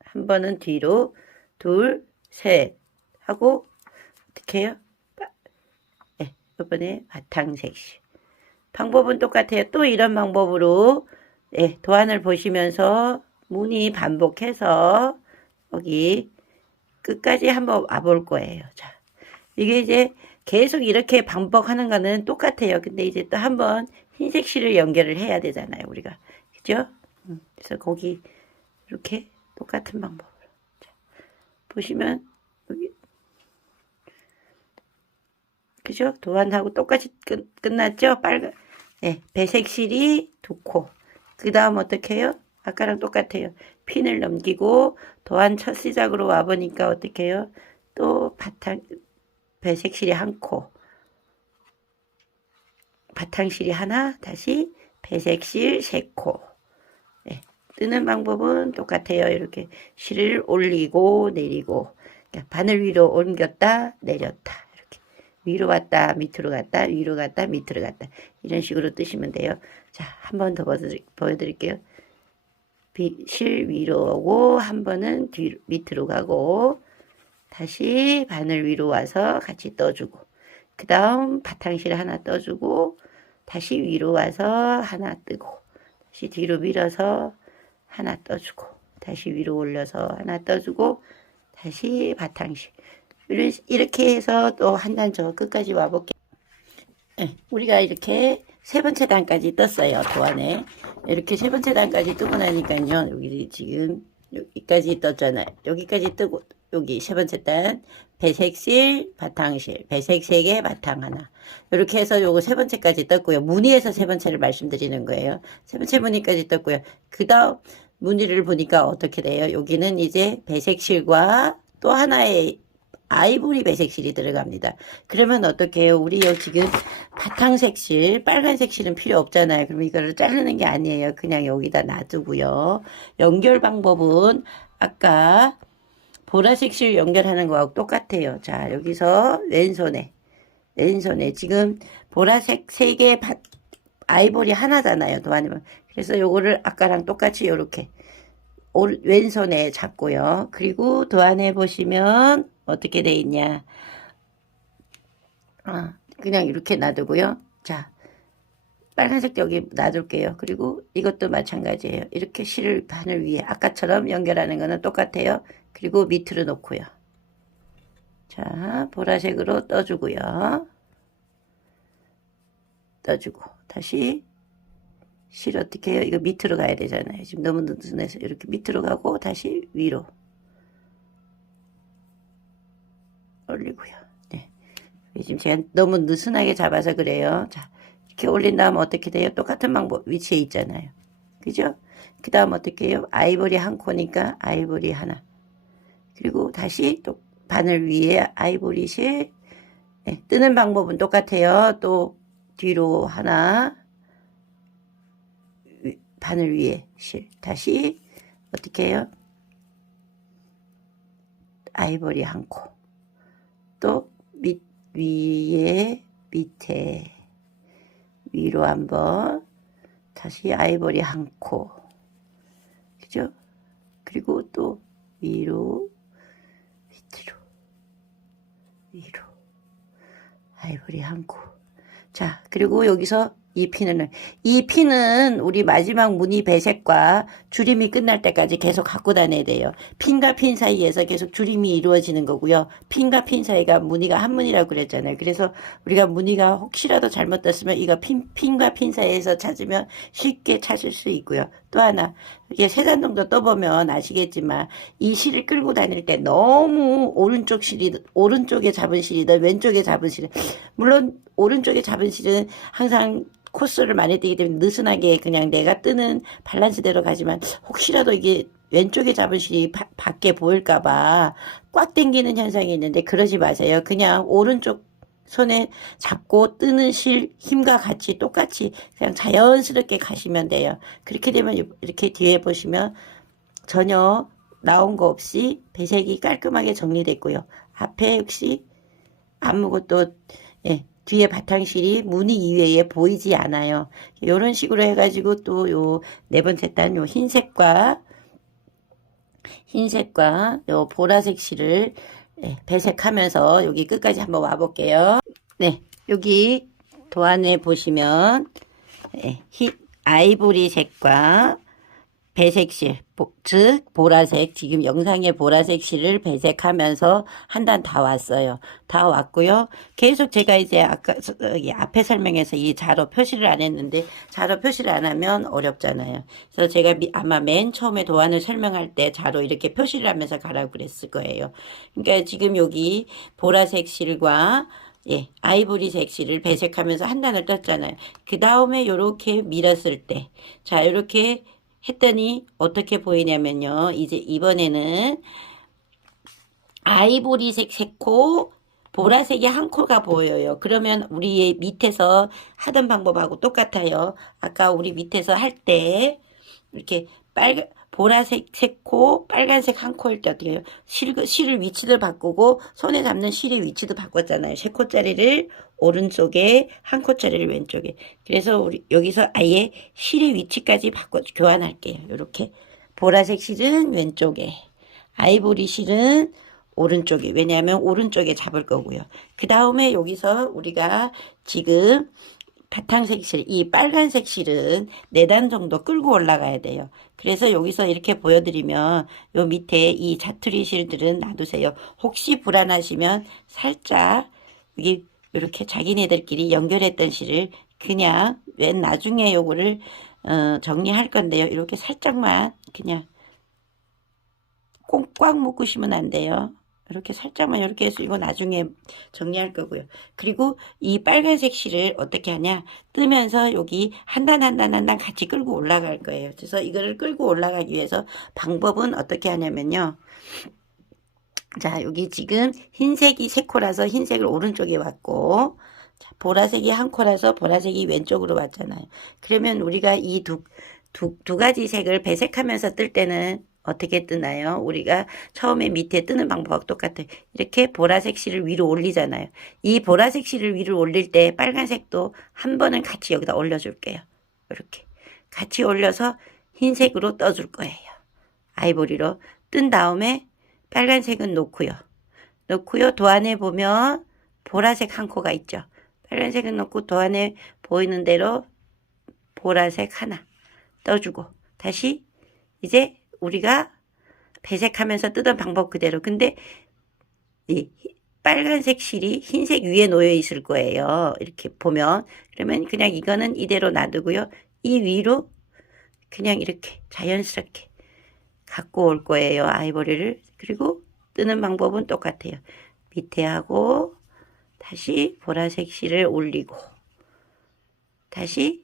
한 번은 뒤로 둘 셋 하고 어떻게 해요? 네, 이번에 바탕색 실 방법은 똑같아요. 또 이런 방법으로 네, 도안을 보시면서 무늬 반복해서 여기 끝까지 한번 와볼 거예요. 자, 이게 이제 계속 이렇게 반복하는 거는 똑같아요. 근데 이제 또 한번 흰색 실을 연결을 해야 되잖아요. 우리가. 그죠? 그래서 거기 이렇게 똑같은 방법으로. 자, 보시면 여기 그죠? 도안하고 똑같이 끝났죠? 네, 배색 실이 2코. 그 다음 어떻게 해요? 아까랑 똑같아요. 핀을 넘기고 도안 첫 시작으로 와보니까 어떻게 해요? 또 배색실이 1코 바탕실이 하나 다시 배색실 3코 네, 뜨는 방법은 똑같아요. 이렇게 실을 올리고 내리고 바늘 위로 옮겼다 내렸다 이렇게 위로 갔다 밑으로 갔다 위로 갔다 밑으로 갔다 이런 식으로 뜨시면 돼요. 자, 한 번 더 보여드릴게요. 실 위로 오고 한 번은 뒤로 밑으로 가고 다시 바늘 위로 와서 같이 떠주고 그 다음 바탕실 하나 떠주고 다시 위로 와서 하나 뜨고 다시 뒤로 밀어서 하나 떠주고 다시 위로 올려서 하나 떠주고 다시 바탕실 이렇게 해서 또 한 단 저 끝까지 와볼게요. 네, 우리가 이렇게 3번째 단까지 떴어요. 도안에 이렇게 3번째 단까지 뜨고 나니까요. 여기 지금 여기까지 떴잖아요. 여기까지 뜨고 여기 3번째 단 배색실 바탕실 배색 3개 바탕 하나 이렇게 해서 요거 3번째까지 떴고요. 무늬에서 3번째를 말씀드리는 거예요. 3번째 무늬까지 떴고요. 그 다음 무늬를 보니까 어떻게 돼요? 여기는 이제 배색실과 또 하나의 아이보리 배색실이 들어갑니다. 그러면 어떻게 해요? 우리 지금 바탕색실, 빨간색실은 필요 없잖아요. 그럼 이거를 자르는 게 아니에요. 그냥 여기다 놔두고요. 연결 방법은 아까 보라색 실 연결하는 거하고 똑같아요. 자, 여기서 왼손에 지금 보라색 3개 아이보리 하나잖아요. 도안이면. 그래서 요거를 아까랑 똑같이 요렇게 왼손에 잡고요. 그리고 도안에 보시면 어떻게 돼 있냐. 그냥 이렇게 놔두고요. 자, 빨간색 여기 놔둘게요. 그리고 이것도 마찬가지예요. 이렇게 실을 바늘 위에 아까처럼 연결하는 거는 똑같아요. 그리고 밑으로 놓고요. 자, 보라색으로 떠주고요. 떠주고 다시 실 어떻게 해요? 이거 밑으로 가야 되잖아요. 지금 너무 느슨해서 이렇게 밑으로 가고 다시 위로 올리고요. 네. 지금 제가 너무 느슨하게 잡아서 그래요. 자, 이렇게 올린 다음 어떻게 돼요? 똑같은 방법 위치에 있잖아요. 그죠? 그 다음 어떻게 해요? 아이보리 한 코니까 아이보리 하나. 그리고 다시 또 바늘 위에 아이보리 실. 네, 뜨는 방법은 똑같아요. 또 뒤로 하나, 바늘 위에 실. 다시 어떻게 해요? 아이보리 한 코. 또 위에 밑에 위로 한번 다시 아이보리 한 코. 그죠? 그리고 또 위로 밑으로 위로 아이보리 한 코. 자, 그리고 여기서 이 핀은 우리 마지막 무늬 배색과 줄임이 끝날 때까지 계속 갖고 다녀야 돼요. 핀과 핀 사이에서 계속 줄임이 이루어지는 거고요. 핀과 핀 사이가 무늬가 한 무늬라고 그랬잖아요. 그래서 우리가 무늬가 혹시라도 잘못됐으면 이거 핀과 핀 사이에서 찾으면 쉽게 찾을 수 있고요. 또 하나, 이게 3단 정도 떠보면 아시겠지만 이 실을 끌고 다닐 때 너무 오른쪽에 잡은 실이든 왼쪽에 잡은 실이, 물론 오른쪽에 잡은 실은 항상 코스를 많이 뜨기 때문에 느슨하게 그냥 내가 뜨는 밸런스대로 가지만 혹시라도 이게 왼쪽에 잡은 실이 밖에 보일까봐 꽉 당기는 현상이 있는데 그러지 마세요. 그냥 오른쪽 손에 잡고 뜨는 실 힘과 같이 똑같이 그냥 자연스럽게 가시면 돼요. 그렇게 되면 이렇게 뒤에 보시면 전혀 나온 거 없이 배색이 깔끔하게 정리됐고요. 앞에 역시 아무것도 예, 뒤에 바탕실이 무늬 이외에 보이지 않아요. 이런 식으로 해가지고 또 요 네 번째 단 요 흰색과 요 보라색 실을 예, 배색하면서 여기 끝까지 한번 와볼게요. 네, 여기 도안에 보시면 예, 아이보리색과 배색실, 즉 보라색, 지금 영상의 보라색 실을 배색하면서 한 단 다 왔어요. 다 왔고요. 계속 제가 이제 아까 앞에 설명해서 이 자로 표시를 안 했는데 자로 표시를 안 하면 어렵잖아요. 그래서 제가 아마 맨 처음에 도안을 설명할 때 자로 이렇게 표시를 하면서 가라고 그랬을 거예요. 그러니까 지금 여기 보라색 실과 예, 아이보리색 실을 배색하면서 한 단을 떴잖아요. 그 다음에 요렇게 밀었을 때, 자, 요렇게 했더니 어떻게 보이냐면요. 이제 이번에는 아이보리색 3코, 보라색이 한 코가 보여요. 그러면 우리 밑에서 하던 방법하고 똑같아요. 아까 우리 밑에서 할 때 이렇게 보라색 3코, 빨간색 한 코일 때 어떻게 해요? 실을 위치를 바꾸고 손에 잡는 실의 위치도 바꿨잖아요. 3코짜리를 오른쪽에 한 코짜리를 왼쪽에. 그래서 우리 여기서 아예 실의 위치까지 교환할게요. 이렇게 보라색 실은 왼쪽에, 아이보리 실은 오른쪽에. 왜냐하면 오른쪽에 잡을 거고요. 그 다음에 여기서 우리가 지금 바탕색 실, 이 빨간색 실은 4단 정도 끌고 올라가야 돼요. 그래서 여기서 이렇게 보여드리면 요 밑에 이 자투리 실들은 놔두세요. 혹시 불안하시면 살짝 여기 이렇게 자기네들끼리 연결했던 실을 그냥 맨 나중에 요거를 정리할 건데요. 이렇게 살짝만 그냥 꽉 묶으시면 안 돼요. 이렇게 살짝만 이렇게 해서 이거 나중에 정리할 거고요. 그리고 이 빨간색 실을 어떻게 하냐, 뜨면서 여기 한 단 한 단 한 단 같이 끌고 올라갈 거예요. 그래서 이거를 끌고 올라가기 위해서 방법은 어떻게 하냐면요. 자, 여기 지금 흰색이 3코라서 흰색을 오른쪽에 왔고, 자, 보라색이 한 코라서 보라색이 왼쪽으로 왔잖아요. 그러면 우리가 이 두 가지 색을 배색하면서 뜰 때는 어떻게 뜨나요? 우리가 처음에 밑에 뜨는 방법과 똑같아요. 이렇게 보라색 실을 위로 올리잖아요. 이 보라색 실을 위로 올릴 때 빨간색도 한 번은 같이 여기다 올려줄게요. 이렇게 같이 올려서 흰색으로 떠줄 거예요. 아이보리로 뜬 다음에 빨간색은 놓고요. 도안에 보면 보라색 한 코가 있죠. 빨간색은 놓고 도안에 보이는 대로 보라색 하나 떠주고 다시 이제 우리가 배색하면서 뜨던 방법 그대로. 근데 이 빨간색 실이 흰색 위에 놓여 있을 거예요. 이렇게 보면. 그러면 그냥 이거는 이대로 놔두고요. 이 위로 그냥 이렇게 자연스럽게 갖고 올 거예요. 아이보리를. 그리고 뜨는 방법은 똑같아요. 밑에 하고 다시 보라색 실을 올리고 다시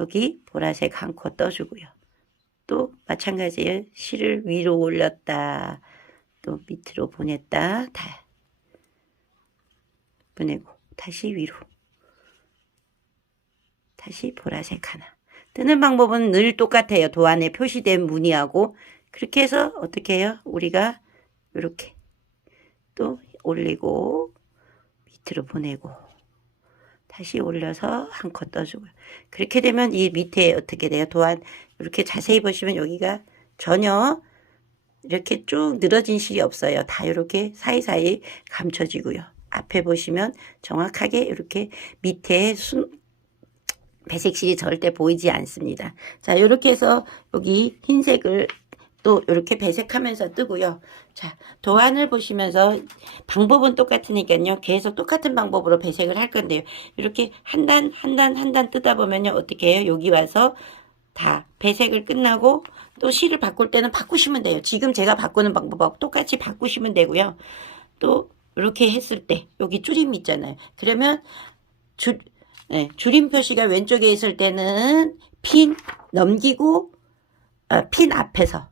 여기 보라색 한 코 떠주고요. 또 마찬가지예요. 실을 위로 올렸다. 또 밑으로 보냈다. 다 보내고 다시 위로. 다시 보라색 하나. 뜨는 방법은 늘 똑같아요. 도안에 표시된 무늬하고. 그렇게 해서 어떻게 해요? 우리가 이렇게 또 올리고 밑으로 보내고 다시 올려서 한 코 떠주고요. 그렇게 되면 이 밑에 어떻게 돼요? 도안 이렇게 자세히 보시면 여기가 전혀 이렇게 쭉 늘어진 실이 없어요. 다 이렇게 사이사이 감춰지고요. 앞에 보시면 정확하게 이렇게 밑에 배색실이 절대 보이지 않습니다. 자, 이렇게 해서 여기 흰색을 또 이렇게 배색하면서 뜨고요. 자, 도안을 보시면서 방법은 똑같으니까요. 계속 똑같은 방법으로 배색을 할 건데요. 이렇게 한 단, 한 단, 한 단 뜨다 보면요. 어떻게 해요? 여기 와서 다 배색을 끝나고 또 실을 바꿀 때는 바꾸시면 돼요. 지금 제가 바꾸는 방법하고 똑같이 바꾸시면 되고요. 또 이렇게 했을 때 여기 줄임 있잖아요. 그러면 줄임 표시가 왼쪽에 있을 때는 핀 넘기고 핀 앞에서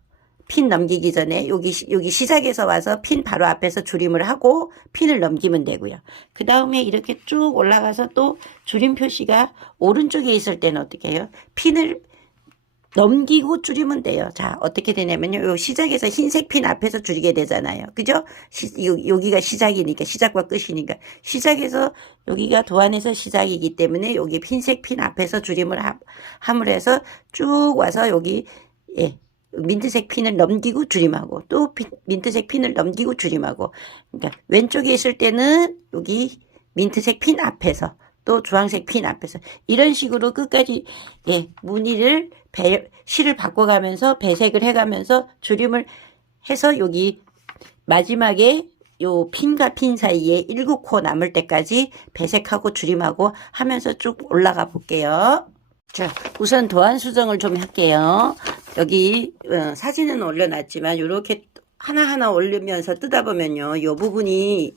핀 넘기기 전에 여기 시작에서 와서 핀 바로 앞에서 줄임을 하고 핀을 넘기면 되고요. 그 다음에 이렇게 쭉 올라가서 또 줄임 표시가 오른쪽에 있을 때는 어떻게 해요? 핀을 넘기고 줄이면 돼요. 자, 어떻게 되냐면요. 요 시작에서 흰색 핀 앞에서 줄이게 되잖아요. 그죠? 여기가 시작이니까, 시작과 끝이니까. 시작에서, 여기가 도안에서 시작이기 때문에 여기 흰색 핀 앞에서 줄임을 함을 해서 쭉 와서 여기, 예, 민트색 핀을 넘기고 줄임하고, 또 민트색 핀을 넘기고 줄임하고. 그러니까 왼쪽에 있을 때는 여기 민트색 핀 앞에서, 또 주황색 핀 앞에서 이런 식으로 끝까지 예, 무늬를 실을 바꿔가면서 배색을 해가면서 줄임을 해서 여기 마지막에 요 핀과 핀 사이에 7코 남을 때까지 배색하고 줄임하고 하면서 쭉 올라가 볼게요. 자, 우선 도안 수정을 좀 할게요. 여기 사진은 올려놨지만 이렇게 하나하나 올리면서 뜨다 보면요. 요 부분이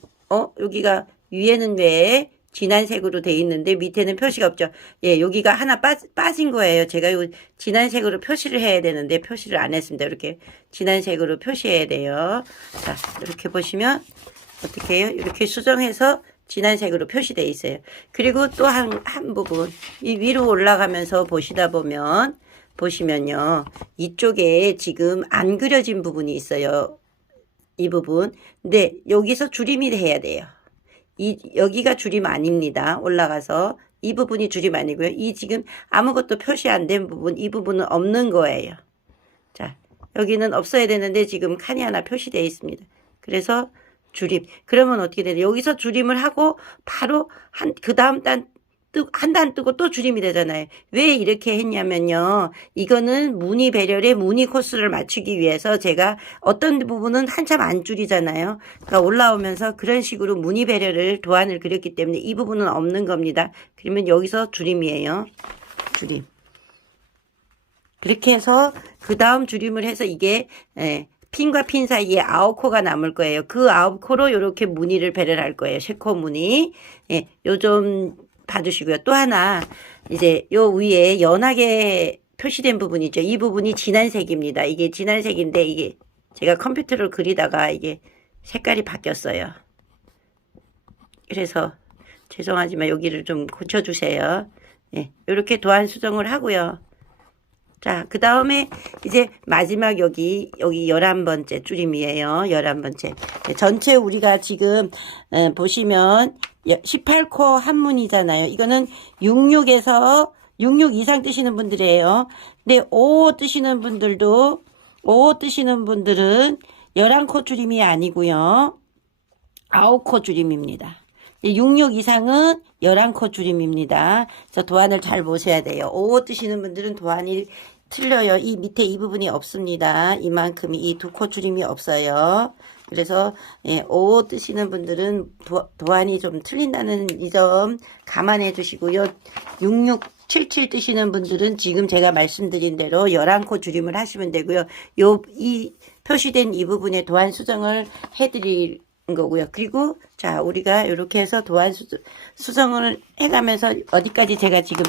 여기가 위에는 왜 진한 색으로 돼 있는데 밑에는 표시가 없죠. 예, 여기가 하나 빠진 거예요. 제가 요 진한 색으로 표시를 해야 되는데 표시를 안 했습니다. 이렇게 진한 색으로 표시해야 돼요. 자, 이렇게 보시면 어떻게 해요? 이렇게 수정해서 진한 색으로 표시되어 있어요. 그리고 또 한 부분 이 위로 올라가면서 보시면요. 이쪽에 지금 안 그려진 부분이 있어요. 이 부분. 근데 여기서 줄임이 해야 돼요. 여기가 줄임 아닙니다. 올라가서 이 부분이 줄임 아니고요. 이 지금 아무것도 표시 안 된 부분, 이 부분은 없는 거예요. 자, 여기는 없어야 되는데 지금 칸이 하나 표시되어 있습니다. 그래서 줄임. 그러면 어떻게 되냐? 여기서 줄임을 하고 바로 그 다음 한 단 뜨고 또 줄임이 되잖아요. 왜 이렇게 했냐면요. 이거는 무늬 배열의 무늬 코스를 맞추기 위해서 제가 어떤 부분은 한참 안 줄이잖아요. 그러니까 올라오면서 그런 식으로 무늬 배열을 도안을 그렸기 때문에 이 부분은 없는 겁니다. 그러면 여기서 줄임이에요. 줄임. 그렇게 해서 그 다음 줄임을 해서 이게 핀과 핀 사이에 9코가 남을 거예요. 그 9코로 이렇게 무늬를 배열할 거예요. 3코 무늬. 예, 요 좀 봐주시고요. 또 하나 이제 요 위에 연하게 표시된 부분이죠. 이 부분이 진한 색입니다. 이게 진한 색인데 이게 제가 컴퓨터로 그리다가 이게 색깔이 바뀌었어요. 그래서 죄송하지만 여기를 좀 고쳐주세요. 예, 이렇게 도안 수정을 하고요. 자, 그 다음에 이제 마지막 여기 11번째 줄임이에요. 11번째. 전체 우리가 지금 보시면 18코 한문이잖아요. 이거는 66에서 66 이상 뜨시는 분들이에요. 근데 55 뜨시는 분들은 11코 줄임이 아니고요. 9코 줄임입니다. 66 이상은 11코 줄임입니다. 그래서 도안을 잘 보셔야 돼요. 55 뜨시는 분들은 도안이 틀려요. 이 밑에 이 부분이 없습니다. 이만큼이 이 2코 줄임이 없어요. 그래서 55 뜨시는 분들은 도안이 좀 틀린다는 이 점 감안해 주시고요. 66 77 뜨시는 분들은 지금 제가 말씀드린 대로 11코 줄임을 하시면 되고요. 이 표시된 이 부분에 도안 수정을 해드릴 거고요. 그리고 자, 우리가 이렇게 해서 도안 수정을 해가면서 어디까지 제가 지금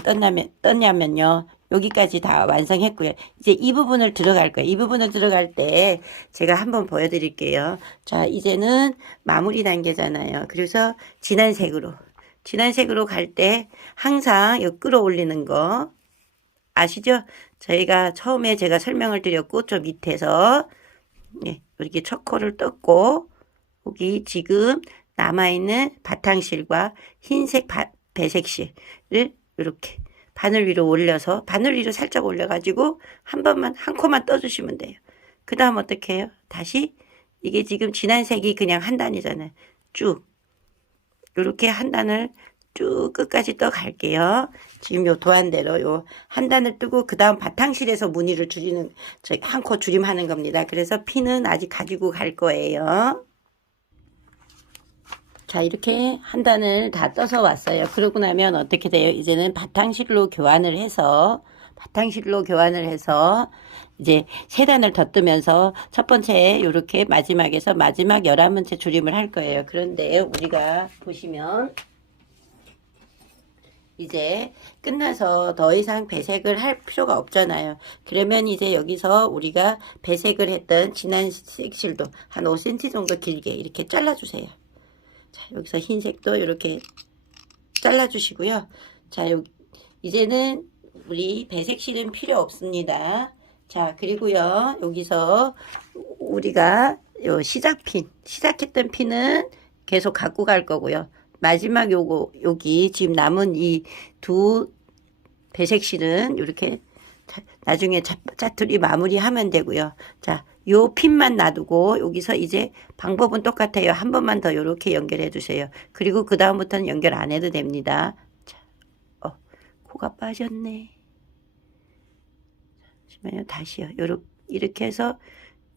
떴냐면요. 여기까지 다 완성했고요. 이제 이 부분을 들어갈 거예요. 이 부분을 들어갈 때 제가 한번 보여드릴게요. 자, 이제는 마무리 단계잖아요. 그래서 진한 색으로 갈 때 항상 요 끌어올리는 거 아시죠? 저희가 처음에 제가 설명을 드렸고 저 밑에서 이렇게 첫 코를 떴고 여기 지금 남아있는 바탕실과 흰색 배색실을 이렇게 바늘 위로 올려서 바늘 위로 살짝 올려가지고 한 코만 떠주시면 돼요. 그 다음 어떻게 해요? 다시 이게 지금 진한 색이 그냥 한 단이잖아요. 쭉 이렇게 한 단을 쭉 끝까지 떠 갈게요. 지금 요 도안대로 요 한 단을 뜨고 그 다음 바탕실에서 무늬를 줄이는 한 코 줄임하는 겁니다. 그래서 핀은 아직 가지고 갈 거예요. 자, 이렇게 한 단을 다 떠서 왔어요. 그러고 나면 어떻게 돼요? 이제는 바탕실로 교환을 해서 이제 세 단을 더 뜨면서 첫 번째 이렇게 마지막에서 마지막 11번째 줄임을 할 거예요. 그런데 우리가 보시면 이제 끝나서 더 이상 배색을 할 필요가 없잖아요. 그러면 이제 여기서 우리가 배색을 했던 진한 색실도 한 5cm 정도 길게 이렇게 잘라주세요. 자, 여기서 흰색도 이렇게 잘라주시고요. 자, 이제는 우리 배색실은 필요 없습니다. 자, 그리고요, 여기서 우리가 요 시작했던 핀은 계속 갖고 갈 거고요. 마지막 여기 지금 남은 이 두 배색실은 이렇게 나중에 짜투리 마무리하면 되고요. 자, 요 핀만 놔두고 여기서 이제 방법은 똑같아요. 한 번만 더 이렇게 연결해 주세요. 그리고 그 다음부터는 연결 안 해도 됩니다. 자, 코가 빠졌네. 잠시만요. 다시요. 이렇게 해서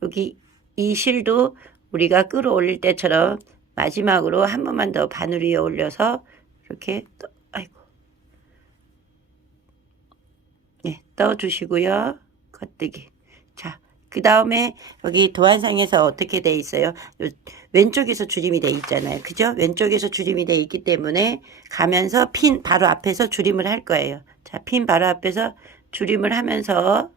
여기 이 실도 우리가 끌어올릴 때처럼 마지막으로 한 번만 더 바늘 위에 올려서 이렇게 떠주시고요. 겉뜨기. 자, 그 다음에 여기 도안상에서 어떻게 돼 있어요? 왼쪽에서 줄임이 돼 있잖아요. 그죠? 왼쪽에서 줄임이 돼 있기 때문에 가면서 핀 바로 앞에서 줄임을 할 거예요. 자, 핀 바로 앞에서 줄임을 하면서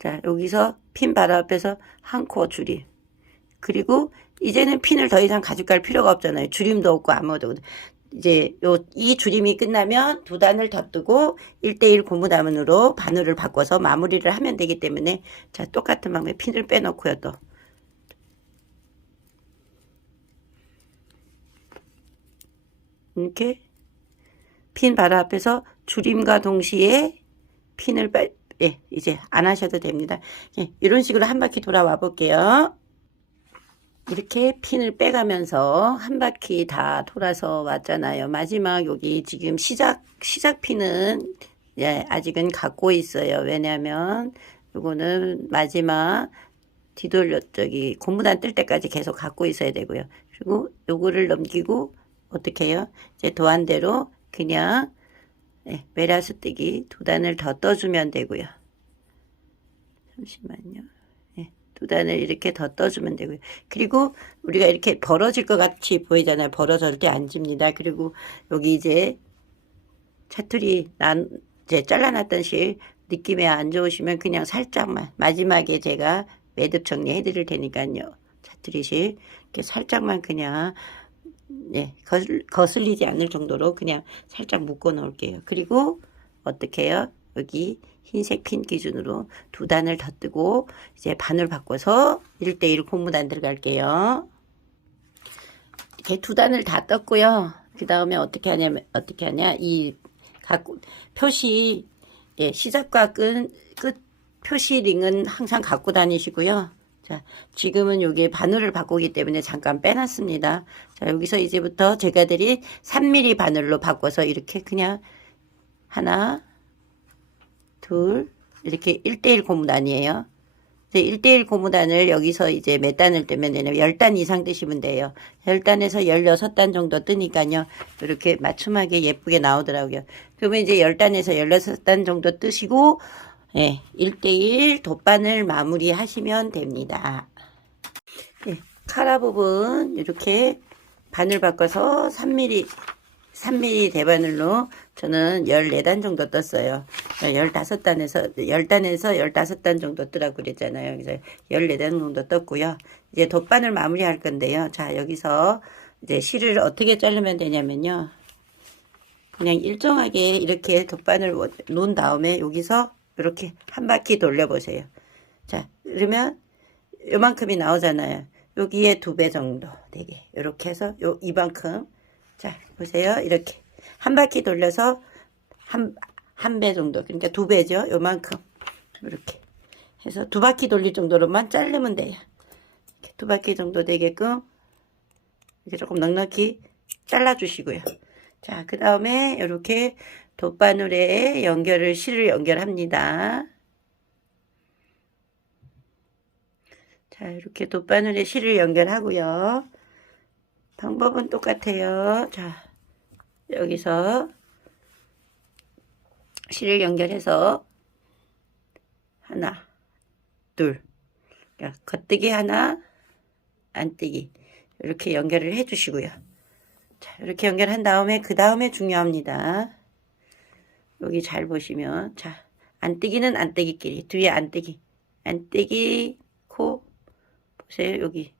자, 여기서 핀 바로 앞에서 한 코 줄임. 그리고 이제는 핀을 더 이상 가져갈 필요가 없잖아요. 줄임도 없고 아무것도. 이제 이 줄임이 끝나면 두 단을 더 뜨고 1:1 고무다문으로 바늘을 바꿔서 마무리를 하면 되기 때문에 자, 똑같은 방법에 핀을 빼놓고요. 또 이렇게 핀 바로 앞에서 줄임과 동시에 핀을 이제 안 하셔도 됩니다. 이런 식으로 한 바퀴 돌아와 볼게요. 이렇게 핀을 빼가면서 한 바퀴 다 돌아서 왔잖아요. 마지막 여기 지금 시작 핀은 아직은 갖고 있어요. 왜냐하면 요거는 마지막 뒤돌려 고무단 뜰 때까지 계속 갖고 있어야 되고요. 그리고 요거를 넘기고 어떻게 해요? 이제 도안대로 그냥 메라스 뜨기 두 단을 더 떠주면 되고요. 잠시만요. 두 단을 이렇게 더 떠주면 되고요. 그리고 우리가 이렇게 벌어질 것 같이 보이잖아요. 벌어질 때 안 집니다. 그리고 여기 이제 차투리 이제 잘라놨던 실 느낌이 안 좋으시면 그냥 살짝만 마지막에 제가 매듭 정리해 드릴 테니까요. 차투리 실 이렇게 살짝만 그냥 거슬리지 않을 정도로 그냥 살짝 묶어 놓을게요. 그리고 어떻게 해요? 여기 흰색 핀 기준으로 두 단을 더 뜨고 이제 바늘 바꿔서 1:1 고무단 들어갈게요. 이렇게 두 단을 다 떴고요. 그 다음에 어떻게 하냐 이 표시 시작과 끝 표시 링은 항상 갖고 다니시고요. 자, 지금은 여기 바늘을 바꾸기 때문에 잠깐 빼놨습니다. 자, 여기서 이제부터 제가 드린 3mm 바늘로 바꿔서 이렇게 그냥 하나 둘 이렇게 1:1 고무단이에요. 이제 1대1 고무단을 여기서 이제 몇 단을 뜨면 되냐면 10단 이상 뜨시면 돼요. 10단에서 16단 정도 뜨니까요. 이렇게 맞춤하게 예쁘게 나오더라고요. 그러면 이제 10단에서 16단 정도 뜨시고, 예, 1대1 돗바늘 마무리 하시면 됩니다. 예, 카라 부분 이렇게 바늘 바꿔서 3mm 대바늘로 저는 14단 정도 떴어요. 15단에서 15단 정도 뜨라고 그랬잖아요. 그래서 14단 정도 떴고요. 이제 돗바늘 마무리 할 건데요. 자, 여기서 이제 실을 어떻게 자르면 되냐면요. 그냥 일정하게 이렇게 돗바늘 놓은 다음에 여기서 이렇게 한 바퀴 돌려보세요. 자, 그러면 요만큼이 나오잖아요. 여기에 2배 정도 되게 이렇게 해서 이만큼. 자, 보세요. 이렇게 한 바퀴 돌려서 한 배 정도, 그러니까 2배죠. 요만큼 이렇게 해서 2바퀴 돌릴 정도로만 자르면 돼요. 이렇게 2바퀴 정도 되게끔 이렇게 조금 넉넉히 잘라 주시고요. 자, 그 다음에 이렇게 돗바늘에 실을 연결합니다. 자, 이렇게 돗바늘에 실을 연결하고요. 방법은 똑같아요. 자, 여기서 실을 연결해서 하나, 둘, 그러니까 겉뜨기 하나, 안뜨기 이렇게 연결을 해 주시고요. 자, 이렇게 연결한 다음에 그 다음에 중요합니다. 여기 잘 보시면, 자, 안뜨기는 안뜨기끼리, 뒤에 안뜨기 코 보세요. 여기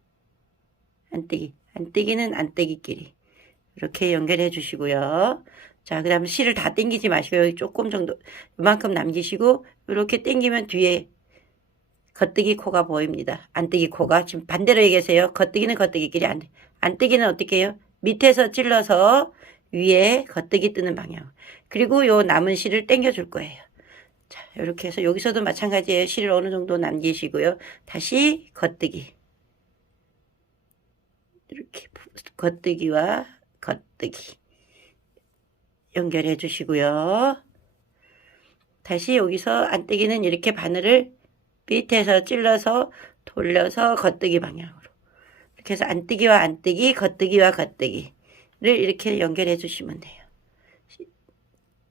안뜨기는 안뜨기끼리 이렇게 연결해 주시고요. 자, 그 다음에 실을 다 당기지 마시고 여기 조금 정도 이만큼 남기시고 이렇게 당기면 뒤에 겉뜨기 코가 보입니다. 안뜨기 코가 지금 반대로 얘기하세요. 겉뜨기는 겉뜨기끼리 안뜨기는 어떻게 해요? 밑에서 찔러서 위에 겉뜨기 뜨는 방향. 그리고 요 남은 실을 당겨 줄 거예요. 자, 이렇게 해서 여기서도 마찬가지예요. 실을 어느 정도 남기시고요. 다시 겉뜨기. 이렇게 겉뜨기와 겉뜨기 연결해 주시고요. 다시 여기서 안뜨기는 이렇게 바늘을 밑에서 찔러서 돌려서 겉뜨기 방향으로 이렇게 해서 안뜨기와 안뜨기, 겉뜨기와 겉뜨기를 이렇게 연결해 주시면 돼요.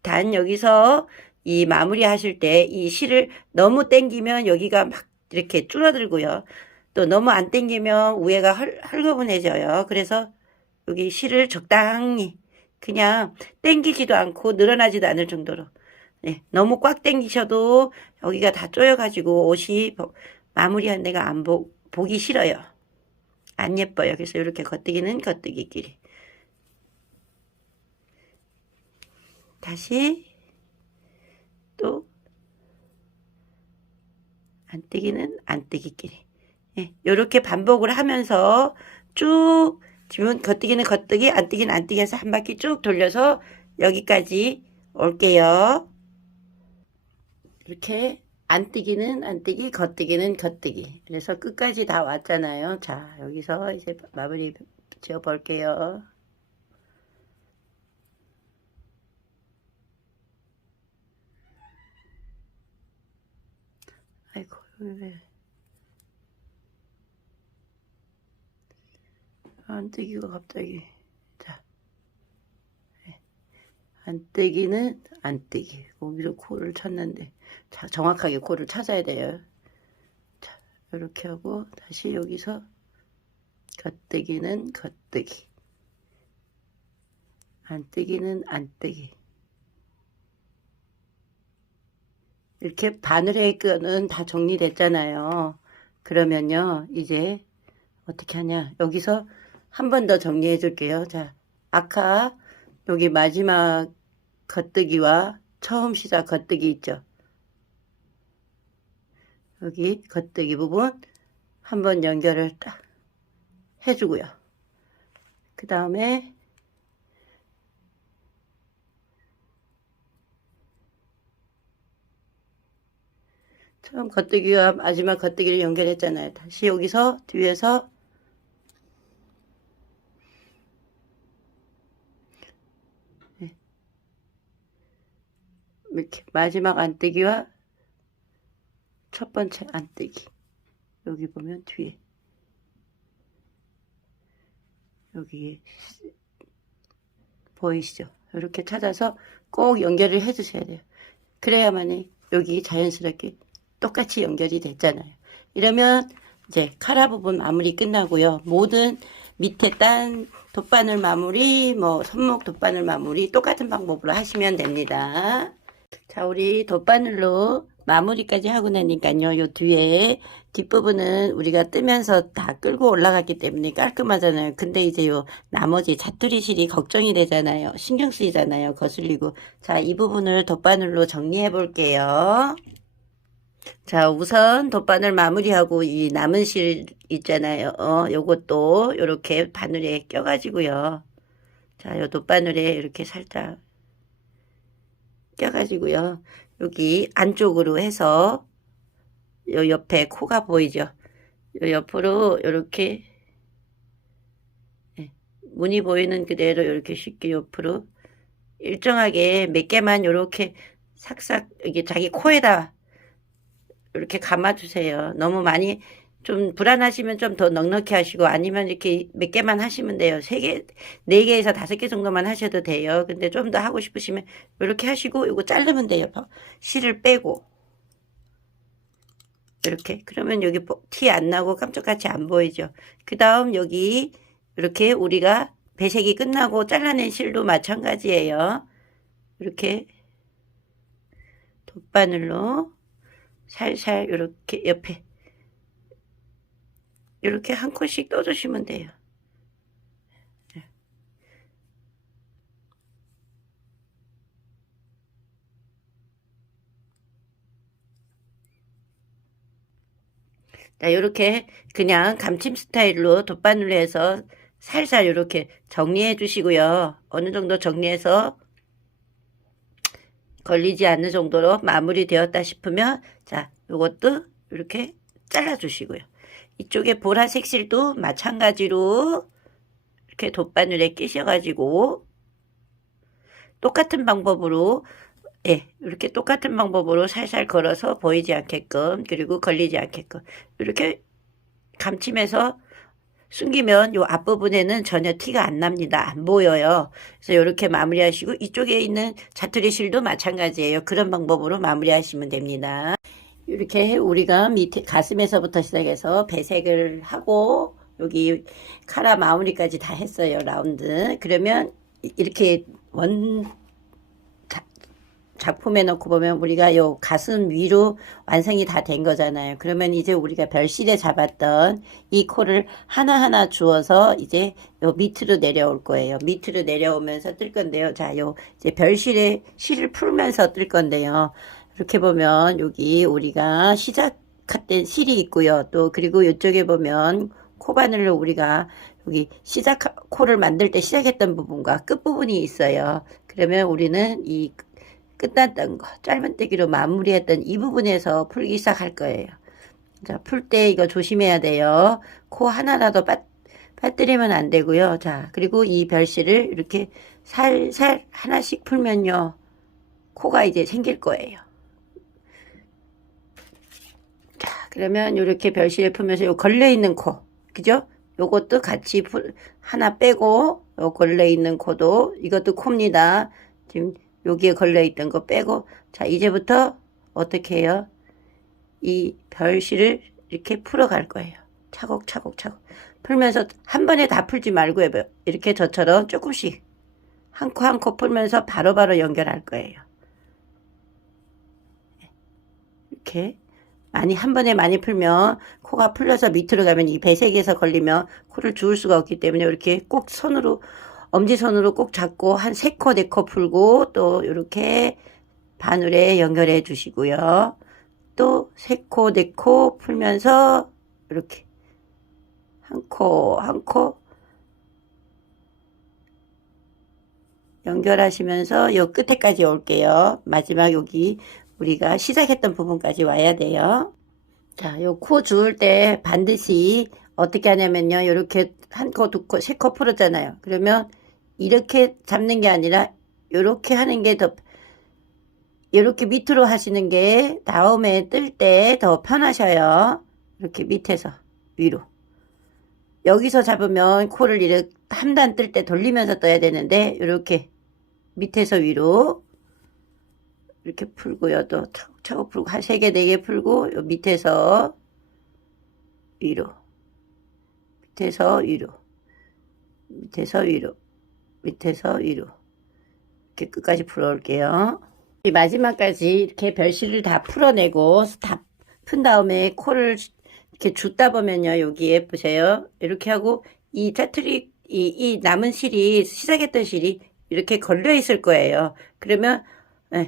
단 여기서 이 마무리 하실 때 이 실을 너무 당기면 여기가 막 이렇게 줄어들고요. 또 너무 안 당기면 위에가 헐거분해져요. 그래서 여기 실을 적당히 그냥 당기지도 않고 늘어나지도 않을 정도로, 네, 너무 꽉 당기셔도 여기가 다 쪼여가지고 옷이 마무리한 데가 안 보기 싫어요. 안 예뻐요. 그래서 이렇게 겉뜨기는 겉뜨기끼리 다시 또 안뜨기는 안뜨기끼리, 네, 이렇게 반복을 하면서 쭉 지금 겉뜨기는 겉뜨기, 안뜨기는 안뜨기 해서 한 바퀴 쭉 돌려서 여기까지 올게요. 이렇게 안뜨기는 안뜨기, 겉뜨기는 겉뜨기. 그래서 끝까지 다 왔잖아요. 자, 여기서 이제 마무리 지어 볼게요. 아이고, 왜 안뜨기가 갑자기. 자, 안뜨기는 안뜨기. 여기로 코를 찾는데, 자, 정확하게 코를 찾아야 돼요. 자, 이렇게 하고 다시 여기서 겉뜨기는 겉뜨기, 안뜨기는 안뜨기. 이렇게 바늘의 끈은 다 정리됐잖아요. 그러면요, 이제 어떻게 하냐. 여기서 한 번 더 정리해 줄게요. 자, 아까 여기 마지막 겉뜨기와 처음 시작 겉뜨기 있죠. 여기 겉뜨기 부분 한번 연결을 딱 해주고요. 그 다음에 처음 겉뜨기와 마지막 겉뜨기를 연결했잖아요. 다시 여기서 뒤에서 이렇게 마지막 안뜨기와 첫 번째 안뜨기 여기 보면 뒤에 여기 보이시죠? 이렇게 찾아서 꼭 연결을 해 주셔야 돼요. 그래야만이 여기 자연스럽게 똑같이 연결이 됐잖아요. 이러면 이제 카라 부분 마무리 끝나고요. 모든 밑에 딴 돗바늘 마무리, 뭐 손목 돗바늘 마무리 똑같은 방법으로 하시면 됩니다. 자, 우리 돗바늘로 마무리까지 하고 나니까요. 요 뒤에 뒷부분은 우리가 뜨면서 다 끌고 올라갔기 때문에 깔끔하잖아요. 근데 이제 요 나머지 자투리 실이 걱정이 되잖아요. 신경 쓰이잖아요. 거슬리고. 자, 이 부분을 돗바늘로 정리해 볼게요. 자, 우선 돗바늘 마무리하고 이 남은 실 있잖아요. 요것도 요렇게 바늘에 껴가지고요. 자, 요 돗바늘에 이렇게 살짝 껴가지고요. 여기 안쪽으로 해서 요 옆에 코가 보이죠? 요 옆으로 이렇게 무늬 보이는 그대로 이렇게 쉽게 옆으로 일정하게 몇 개만 이렇게 삭삭 이게 자기 코에다 이렇게 감아주세요. 너무 많이 좀 불안하시면 좀 더 넉넉히 하시고 아니면 이렇게 몇 개만 하시면 돼요. 3개, 4개에서 5개 정도만 하셔도 돼요. 근데 좀 더 하고 싶으시면 이렇게 하시고 이거 자르면 돼요. 실을 빼고 이렇게 그러면 여기 티 안 나고 깜짝같이 안 보이죠. 그 다음 여기 이렇게 우리가 배색이 끝나고 잘라낸 실도 마찬가지예요. 이렇게 돗바늘로 살살 이렇게 옆에 이렇게 한 컷씩 떠주시면 돼요. 자, 이렇게 그냥 감침 스타일로 돗바늘로 해서 살살 이렇게 정리해 주시고요. 어느 정도 정리해서 걸리지 않는 정도로 마무리 되었다 싶으면 자, 요것도 이렇게 잘라 주시고요. 이쪽에 보라색 실도 마찬가지로 이렇게 돗바늘에 끼셔가지고 똑같은 방법으로 이렇게 똑같은 방법으로 살살 걸어서 보이지 않게끔 그리고 걸리지 않게끔 이렇게 감침해서 숨기면 요 앞부분에는 전혀 티가 안 납니다. 안 보여요. 그래서 이렇게 마무리하시고 이쪽에 있는 자투리 실도 마찬가지예요. 그런 방법으로 마무리하시면 됩니다. 이렇게 우리가 밑에 가슴에서부터 시작해서 배색을 하고 여기 카라 마무리까지 다 했어요. 라운드. 그러면 이렇게 작품에 넣고 보면 우리가 요 가슴 위로 완성이 다 된 거잖아요. 그러면 이제 우리가 별실에 잡았던 이 코를 하나하나 주어서 이제 요 밑으로 내려올 거예요. 밑으로 내려오면서 뜰 건데요. 자, 요 이제 별실에 실을 풀면서 뜰 건데요. 이렇게 보면 여기 우리가 시작했던 실이 있고요. 또 그리고 이쪽에 보면 코바늘로 우리가 여기 코를 만들 때 시작했던 부분과 끝부분이 있어요. 그러면 우리는 이 끝났던 거 짧은뜨기로 마무리했던 이 부분에서 풀기 시작할 거예요. 자, 풀 때 이거 조심해야 돼요. 코 하나라도 빠뜨리면 안 되고요. 자, 그리고 이 별실을 이렇게 살살 하나씩 풀면요. 코가 이제 생길 거예요. 자, 그러면 이렇게 별실을 풀면서 요 걸려있는 코, 그죠? 요것도 같이 하나 빼고 요 걸려있는 코도 이것도 코입니다. 지금 여기에 걸려있던 거 빼고 자 이제부터 어떻게 해요? 이 별실을 이렇게 풀어갈 거예요. 차곡차곡 풀면서 한 번에 다 풀지 말고 해봐요. 이렇게 저처럼 조금씩 한 코 한 코 풀면서 바로바로 연결할 거예요. 이렇게 한 번에 많이 풀면 코가 풀려서 밑으로 가면 이 배색에서 걸리면 코를 주울 수가 없기 때문에 이렇게 꼭 손으로 엄지손으로 꼭 잡고 한 3코 4코 풀고 또 이렇게 바늘에 연결해 주시고요. 또 3코 4코 풀면서 이렇게 한 코 한 코 연결하시면서 요 끝에까지 올게요. 마지막 여기 우리가 시작했던 부분까지 와야 돼요. 자, 요 코 주울 때 반드시 어떻게 하냐면요. 이렇게 한 코, 2코, 3코 풀었잖아요. 그러면 이렇게 잡는 게 아니라 이렇게 하는 게 더 이렇게 밑으로 하시는 게 다음에 뜰 때 더 편하셔요. 이렇게 밑에서 위로. 여기서 잡으면 코를 이렇게 한 단 뜰 때 돌리면서 떠야 되는데 이렇게 밑에서 위로 이렇게 풀고요. 또 차곡차곡 풀고 한 3개 4개 풀고 요 밑에서 위로, 밑에서 위로, 밑에서 위로, 밑에서 위로 이렇게 끝까지 풀어올게요. 마지막까지 이렇게 별실을 다 풀어내고 다 푼 다음에 코를 이렇게 줍다 보면요. 여기에 보세요. 이렇게 하고 이 짜투리 이 남은 실이 시작했던 실이 이렇게 걸려 있을 거예요. 그러면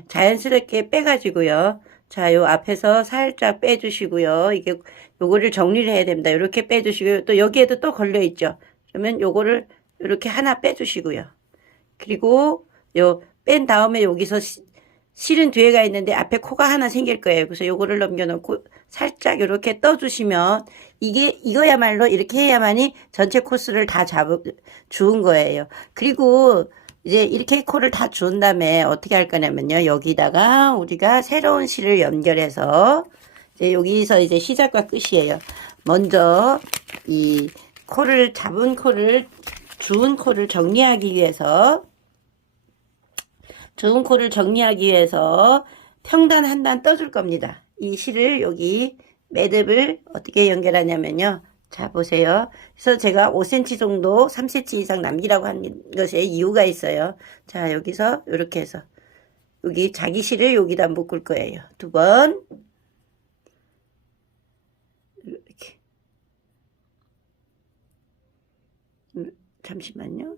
자연스럽게 빼가지고요. 자, 요 앞에서 살짝 빼주시고요. 이게 요거를 정리를 해야 됩니다. 이렇게 빼주시고요. 또 여기에도 또 걸려 있죠. 그러면 요거를 이렇게 하나 빼주시고요. 그리고 요 뺀 다음에 여기서 실은 뒤에가 있는데 앞에 코가 하나 생길 거예요. 그래서 요거를 넘겨놓고 살짝 이렇게 떠주시면 이거야말로 이렇게 해야만이 전체 코스를 다 주운 거예요. 그리고 이제 이렇게 코를 다 주운 다음에 어떻게 할 거냐면요. 여기다가 우리가 새로운 실을 연결해서 이제 여기서 이제 시작과 끝이에요. 먼저 이 코를 주운 코를 정리하기 위해서 평단 한 단 떠줄 겁니다. 이 실을 여기 매듭을 어떻게 연결하냐면요. 자, 보세요. 그래서 제가 5cm 정도 3cm 이상 남기라고 한 것에 이유가 있어요. 자, 여기서 이렇게 해서 여기 자기 실을 여기다 묶을 거예요. 2번 이렇게. 잠시만요.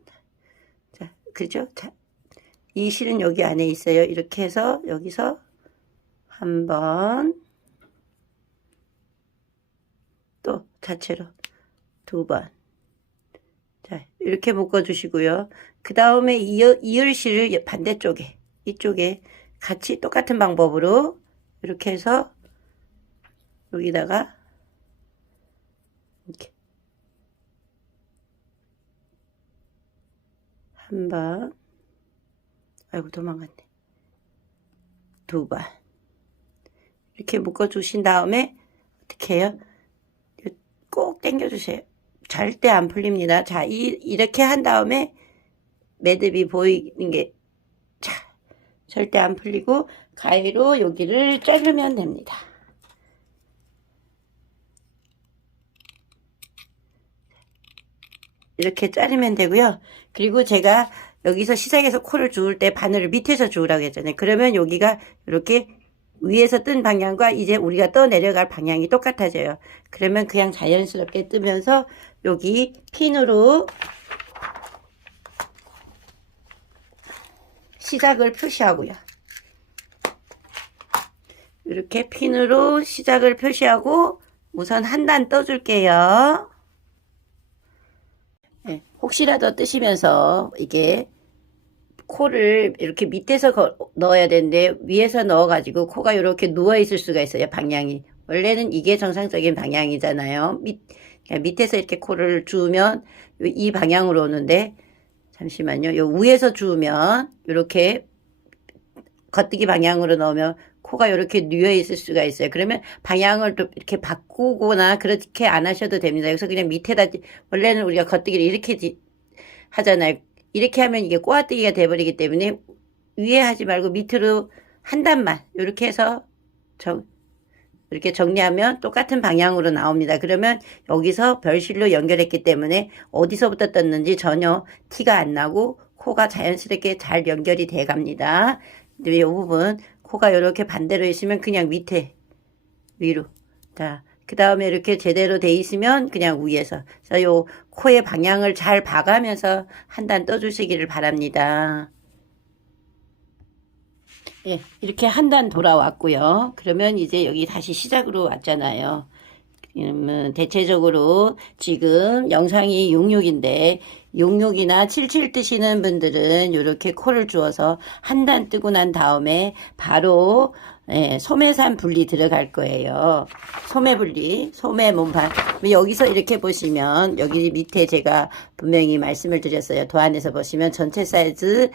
자, 그죠? 자, 이 실은 여기 안에 있어요. 이렇게 해서 여기서 한 번, 또 자체로 2번. 자, 이렇게 묶어 주시고요. 그 다음에 이을 실을 반대쪽에, 이쪽에 같이 똑같은 방법으로 이렇게 해서 여기다가 이렇게 한 번, 아이고 도망갔네. 2번 이렇게 묶어 주신 다음에 어떻게 해요? 꼭 당겨 주세요. 절대 안 풀립니다. 자, 이렇게 한 다음에 매듭이 보이는 게 자, 절대 안 풀리고 가위로 여기를 자르면 됩니다. 이렇게 자르면 되고요. 그리고 제가 여기서 시작해서 코를 주울 때 바늘을 밑에서 주우라고 했잖아요. 그러면 여기가 이렇게 위에서 뜬 방향과 이제 우리가 떠 내려갈 방향이 똑같아져요. 그러면 그냥 자연스럽게 뜨면서 여기 핀으로 시작을 표시하고요. 이렇게 핀으로 시작을 표시하고 우선 한 단 떠줄게요. 네, 혹시라도 뜨시면서 이게 코를 이렇게 밑에서 넣어야 되는데 위에서 넣어가지고 코가 이렇게 누워있을 수가 있어요. 방향이. 원래는 이게 정상적인 방향이잖아요. 밑에서 이렇게 코를 주우면 이 방향으로 오는데 잠시만요. 요 위에서 주우면 이렇게 겉뜨기 방향으로 넣으면 코가 이렇게 누워있을 수가 있어요. 그러면 방향을 또 이렇게 바꾸거나 그렇게 안 하셔도 됩니다. 그래서 그냥 밑에다 원래는 우리가 겉뜨기를 이렇게 하잖아요. 이렇게 하면 이게 꼬아뜨기가 돼버리기 때문에 위에 하지 말고 밑으로 한 단만 이렇게 해서 이렇게 정리하면 똑같은 방향으로 나옵니다. 그러면 여기서 별실로 연결했기 때문에 어디서부터 떴는지 전혀 티가 안 나고 코가 자연스럽게 잘 연결이 돼 갑니다. 이 부분 코가 이렇게 반대로 있으면 그냥 밑에 위로. 자, 그 다음에 이렇게 제대로 돼 있으면 그냥 위에서. 자, 요 코의 방향을 잘 봐가면서 한 단 떠주시기를 바랍니다. 예, 이렇게 한 단 돌아왔고요. 그러면 이제 여기 다시 시작으로 왔잖아요. 그러면 대체적으로 지금 영상이 66인데 66이나 77 뜨시는 분들은 이렇게 코를 주어서 한 단 뜨고 난 다음에 바로 소매산 분리 들어갈 거예요. 소매 분리, 소매 몸판. 여기서 이렇게 보시면 여기 밑에 제가 분명히 말씀을 드렸어요. 도안에서 보시면 전체 사이즈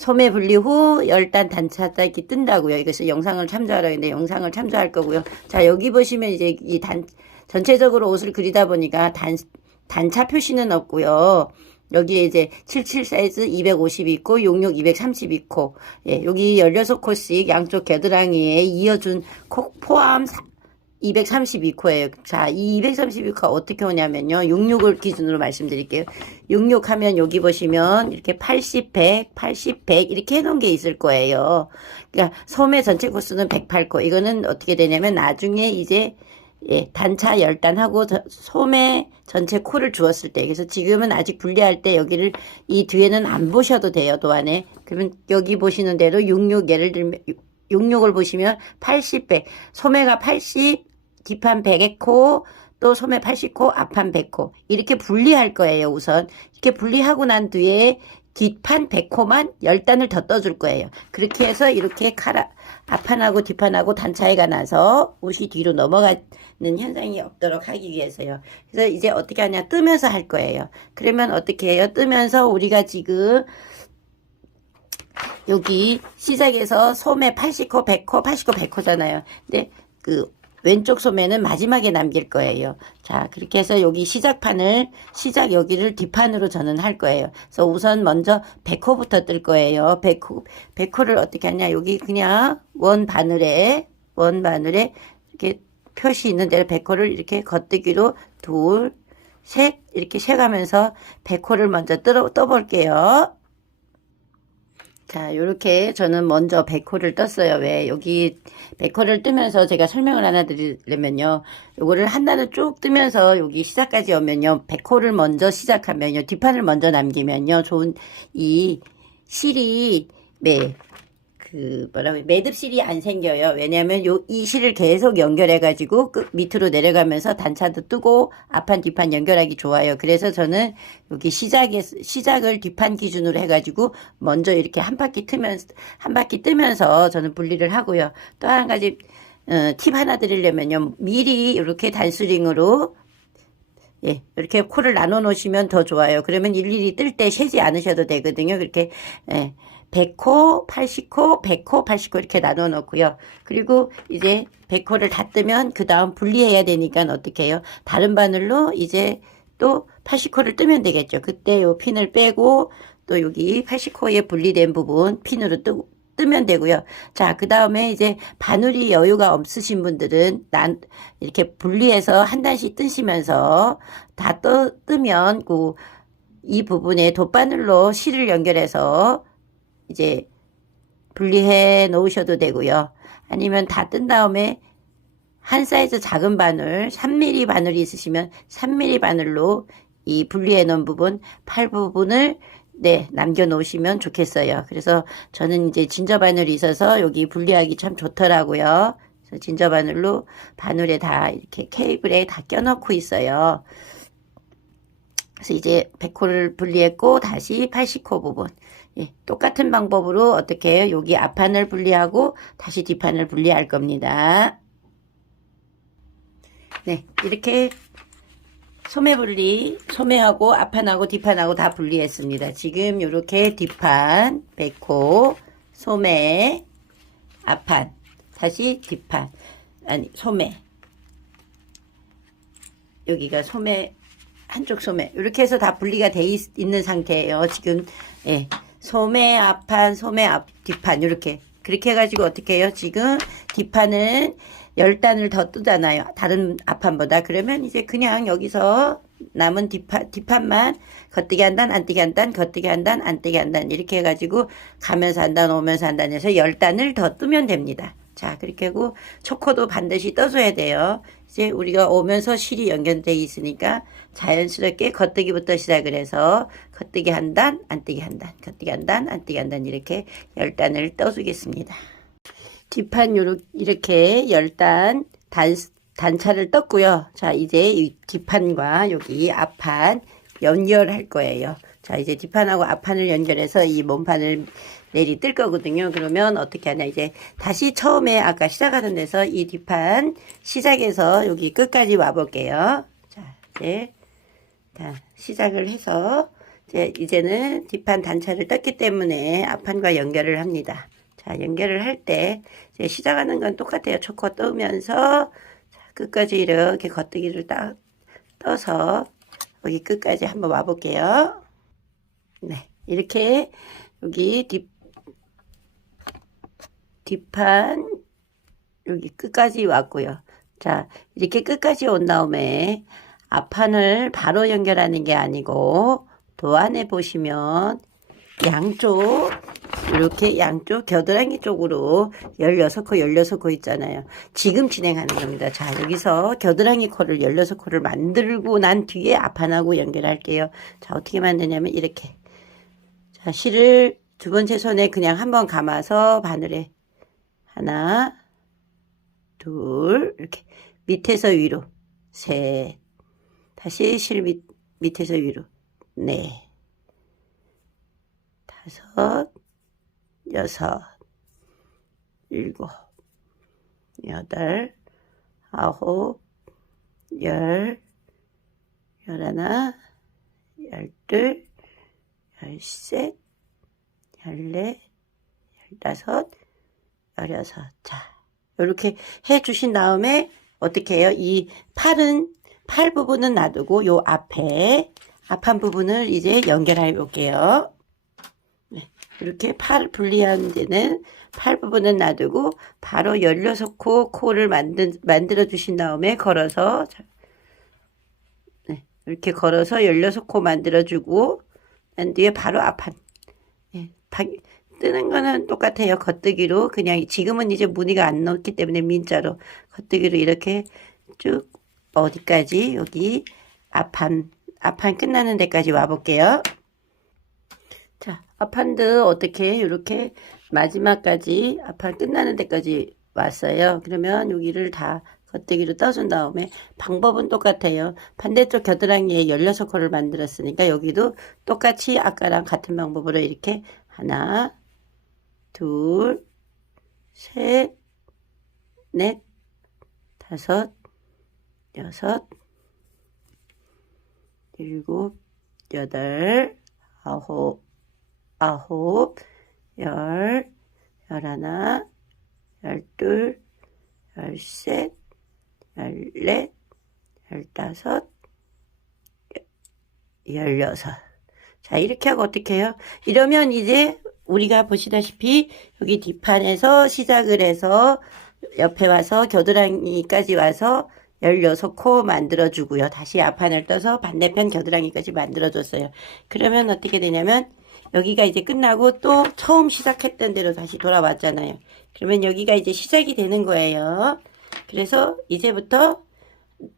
소매 분리 후 열단 단차딱이 뜬다고요. 이것을 영상을 참조하라 했는데 영상을 참조할 거고요. 자, 여기 보시면 이제 전체적으로 옷을 그리다 보니까 단차 표시는 없고요. 여기에 이제 77 사이즈 250 있고 66 230 있고, 예, 여기 16코씩 양쪽 겨드랑이에 이어준 코 포함 232코예요. 자, 이 232코가 어떻게 오냐면요. 66을 기준으로 말씀드릴게요. 66 하면 여기 보시면 이렇게 80, 100, 80, 100 이렇게 해놓은 게 있을 거예요. 그러니까 소매 전체 코수는 108코. 이거는 어떻게 되냐면 나중에 이제, 예, 단차 열단하고 소매 전체 코를 주었을 때, 그래서 지금은 아직 분리할 때 여기를 이 뒤에는 안 보셔도 돼요. 도안에. 그러면 여기 보시는 대로 66 예를 들면 66을 보시면 80, 100 소매가 80 뒷판 100의 코, 또 소매 80코, 앞판 100코 이렇게 분리할 거예요. 우선 이렇게 분리하고 난 뒤에 뒷판 100코만 열단을 더 떠줄 거예요. 그렇게 해서 이렇게 앞판하고 뒷판하고 단차이가 나서 옷이 뒤로 넘어가는 현상이 없도록 하기 위해서요. 그래서 이제 어떻게 하냐, 뜨면서 할 거예요. 그러면 어떻게 해요? 뜨면서 우리가 지금 여기 시작에서 소매 80코, 100코, 80코, 100코잖아요. 근데 그 왼쪽 소매는 마지막에 남길 거예요. 자, 그렇게 해서 여기 시작 여기를 뒷판으로 저는 할 거예요. 그래서 우선 먼저 100코부터 뜰 거예요. 100코를 어떻게 하냐, 여기 그냥 원 바늘에 이렇게 표시 있는 대로 100코를 이렇게 겉뜨기로 둘, 셋 이렇게 세가면서 100코를 먼저 떠볼게요. 자, 요렇게 저는 먼저 100코를 떴어요. 왜? 여기 100코를 뜨면서 제가 설명을 하나 드리려면요. 요거를 한 단을 쭉 뜨면서 여기 시작까지 오면요. 100코를 먼저 시작하면요. 뒷판을 먼저 남기면요. 좋은 이 실이, 네, 매듭실이 안 생겨요. 왜냐면 이 실을 계속 연결해가지고 밑으로 내려가면서 단차도 뜨고 앞판 뒷판 연결하기 좋아요. 그래서 저는 여기 시작을 뒷판 기준으로 해가지고 먼저 이렇게 한 바퀴 뜨면서 저는 분리를 하고요. 또 한 가지, 팁 하나 드리려면요. 미리 이렇게 단수링으로, 예, 이렇게 코를 나눠 놓으시면 더 좋아요. 그러면 일일이 뜰 때 세지 않으셔도 되거든요. 그렇게, 예. 100코, 80코, 100코, 80코 이렇게 나눠 놓고요. 그리고 이제 100코를 다 뜨면 그 다음 분리해야 되니까 어떻게 해요? 다른 바늘로 이제 또 80코를 뜨면 되겠죠. 그때 요 핀을 빼고 또 여기 80코에 분리된 부분 핀으로 뜨면 되고요. 자, 그 다음에 이제 바늘이 여유가 없으신 분들은 이렇게 분리해서 한 단씩 뜨시면서 다 뜨면 이 부분에 돗바늘로 실을 연결해서 이제 분리해 놓으셔도 되고요. 아니면 다 뜬 다음에 한 사이즈 작은 바늘, 3mm 바늘이 있으시면 3mm 바늘로 이 분리해 놓은 부분, 팔 부분을 네, 남겨 놓으시면 좋겠어요. 그래서 저는 이제 진저 바늘이 있어서 여기 분리하기 참 좋더라고요. 그래서 진저 바늘로 바늘에 다 이렇게 케이블에 다 껴놓고 있어요. 그래서 이제 100코를 분리했고 다시 80코 부분, 예, 똑같은 방법으로 어떻게 해요? 여기 앞판을 분리하고 다시 뒷판을 분리할 겁니다. 네, 이렇게 소매 분리, 소매하고 앞판하고 뒷판하고 다 분리했습니다. 지금 이렇게 뒷판 100코, 소매, 앞판, 다시 뒷판, 아니 소매, 여기가 소매, 한쪽 소매 이렇게 해서 다 분리가 돼 있는 상태예요. 지금, 예, 소매 앞판, 소매 뒷판 이렇게 그렇게 해가지고 어떻게 해요? 지금 뒷판은 10단을 더 뜨잖아요. 다른 앞판보다. 그러면 이제 그냥 여기서 남은 뒷판만 겉뜨기 한 단, 안뜨기 한 단, 겉뜨기 한 단, 안뜨기 한 단 이렇게 해가지고 가면서 한 단, 오면서 한 단 해서 10단을 더 뜨면 됩니다. 자, 그렇게 하고 초코도 반드시 떠줘야 돼요. 이제 우리가 오면서 실이 연결되어 있으니까 자연스럽게 겉뜨기부터 시작을 해서 겉뜨기 한 단, 안뜨기 한 단, 겉뜨기 한 단, 안뜨기 한 단 이렇게 10단을 떠주겠습니다. 뒷판 이렇게 10단 단차를 떴고요. 자, 이제 이 뒷판과 여기 앞판 연결할 거예요. 자, 이제 뒷판하고 앞판을 연결해서 이 몸판을 뜰 거거든요. 그러면 어떻게 하냐, 이제 다시 처음에 아까 시작하던 데서 이 뒷판 시작해서 여기 끝까지 와 볼게요. 자, 이제 시작을 해서 이제는 뒷판 단차를 떴기 때문에 앞판과 연결을 합니다. 자, 연결을 할 때 시작하는 건 똑같아요. 초코 떠면서 끝까지 이렇게 겉뜨기를 딱 떠서 여기 끝까지 한번 와볼게요. 네, 이렇게 여기 뒷판 여기 끝까지 왔고요. 자, 이렇게 끝까지 온 다음에 앞판을 바로 연결하는 게 아니고 도안에 보시면 이렇게 양쪽 겨드랑이 쪽으로 16코 16코 있잖아요. 지금 진행하는 겁니다. 자, 여기서 겨드랑이 코를 16코를 만들고 난 뒤에 앞판하고 연결할게요. 자, 어떻게 만드냐면 이렇게. 자, 실을 두 번째 손에 그냥 한번 감아서 바늘에 하나, 둘, 이렇게 밑에서 위로 셋, 다시 실 밑에서 위로 넷, 다섯, 여섯, 일곱, 여덟, 아홉, 열, 열하나, 열둘, 열셋, 열넷, 열다섯, 열여섯. 자, 이렇게 해 주신 다음에 어떻게 해요? 이 팔 부분은 놔두고 요 앞판 부분을 이제 연결해 볼게요. 네, 이렇게 분리한 데는 팔 부분은 놔두고 바로 16코 코를 만들어 주신 다음에 걸어서 네, 이렇게 걸어서 16코 만들어 주고 난 뒤에 바로 앞판. 네, 뜨는 거는 똑같아요. 겉뜨기로 그냥 지금은 이제 무늬가 안 넣었기 때문에 민자로 겉뜨기로 이렇게 쭉 어디까지 여기 앞판 끝나는 데까지 와 볼게요. 자, 앞판도 어떻게 이렇게 마지막까지 앞판 끝나는 데까지 왔어요. 그러면 여기를 다 겉뜨기로 떠준 다음에 방법은 똑같아요. 반대쪽 겨드랑이에 16코를 만들었으니까 여기도 똑같이 아까랑 같은 방법으로 이렇게 하나, 둘, 셋, 넷, 다섯, 여섯, 일곱, 여덟, 아홉, 열하나, 열둘, 열셋, 열넷, 열다섯, 열여섯. 자, 이렇게 하고 어떻게 해요? 이러면 이제 우리가 보시다시피 여기 뒷판에서 시작을 해서 옆에 와서 겨드랑이까지 와서 16코 만들어주고요. 다시 앞판을 떠서 반대편 겨드랑이까지 만들어줬어요. 그러면 어떻게 되냐면 여기가 이제 끝나고 또 처음 시작했던 대로 다시 돌아왔잖아요. 그러면 여기가 이제 시작이 되는 거예요. 그래서 이제부터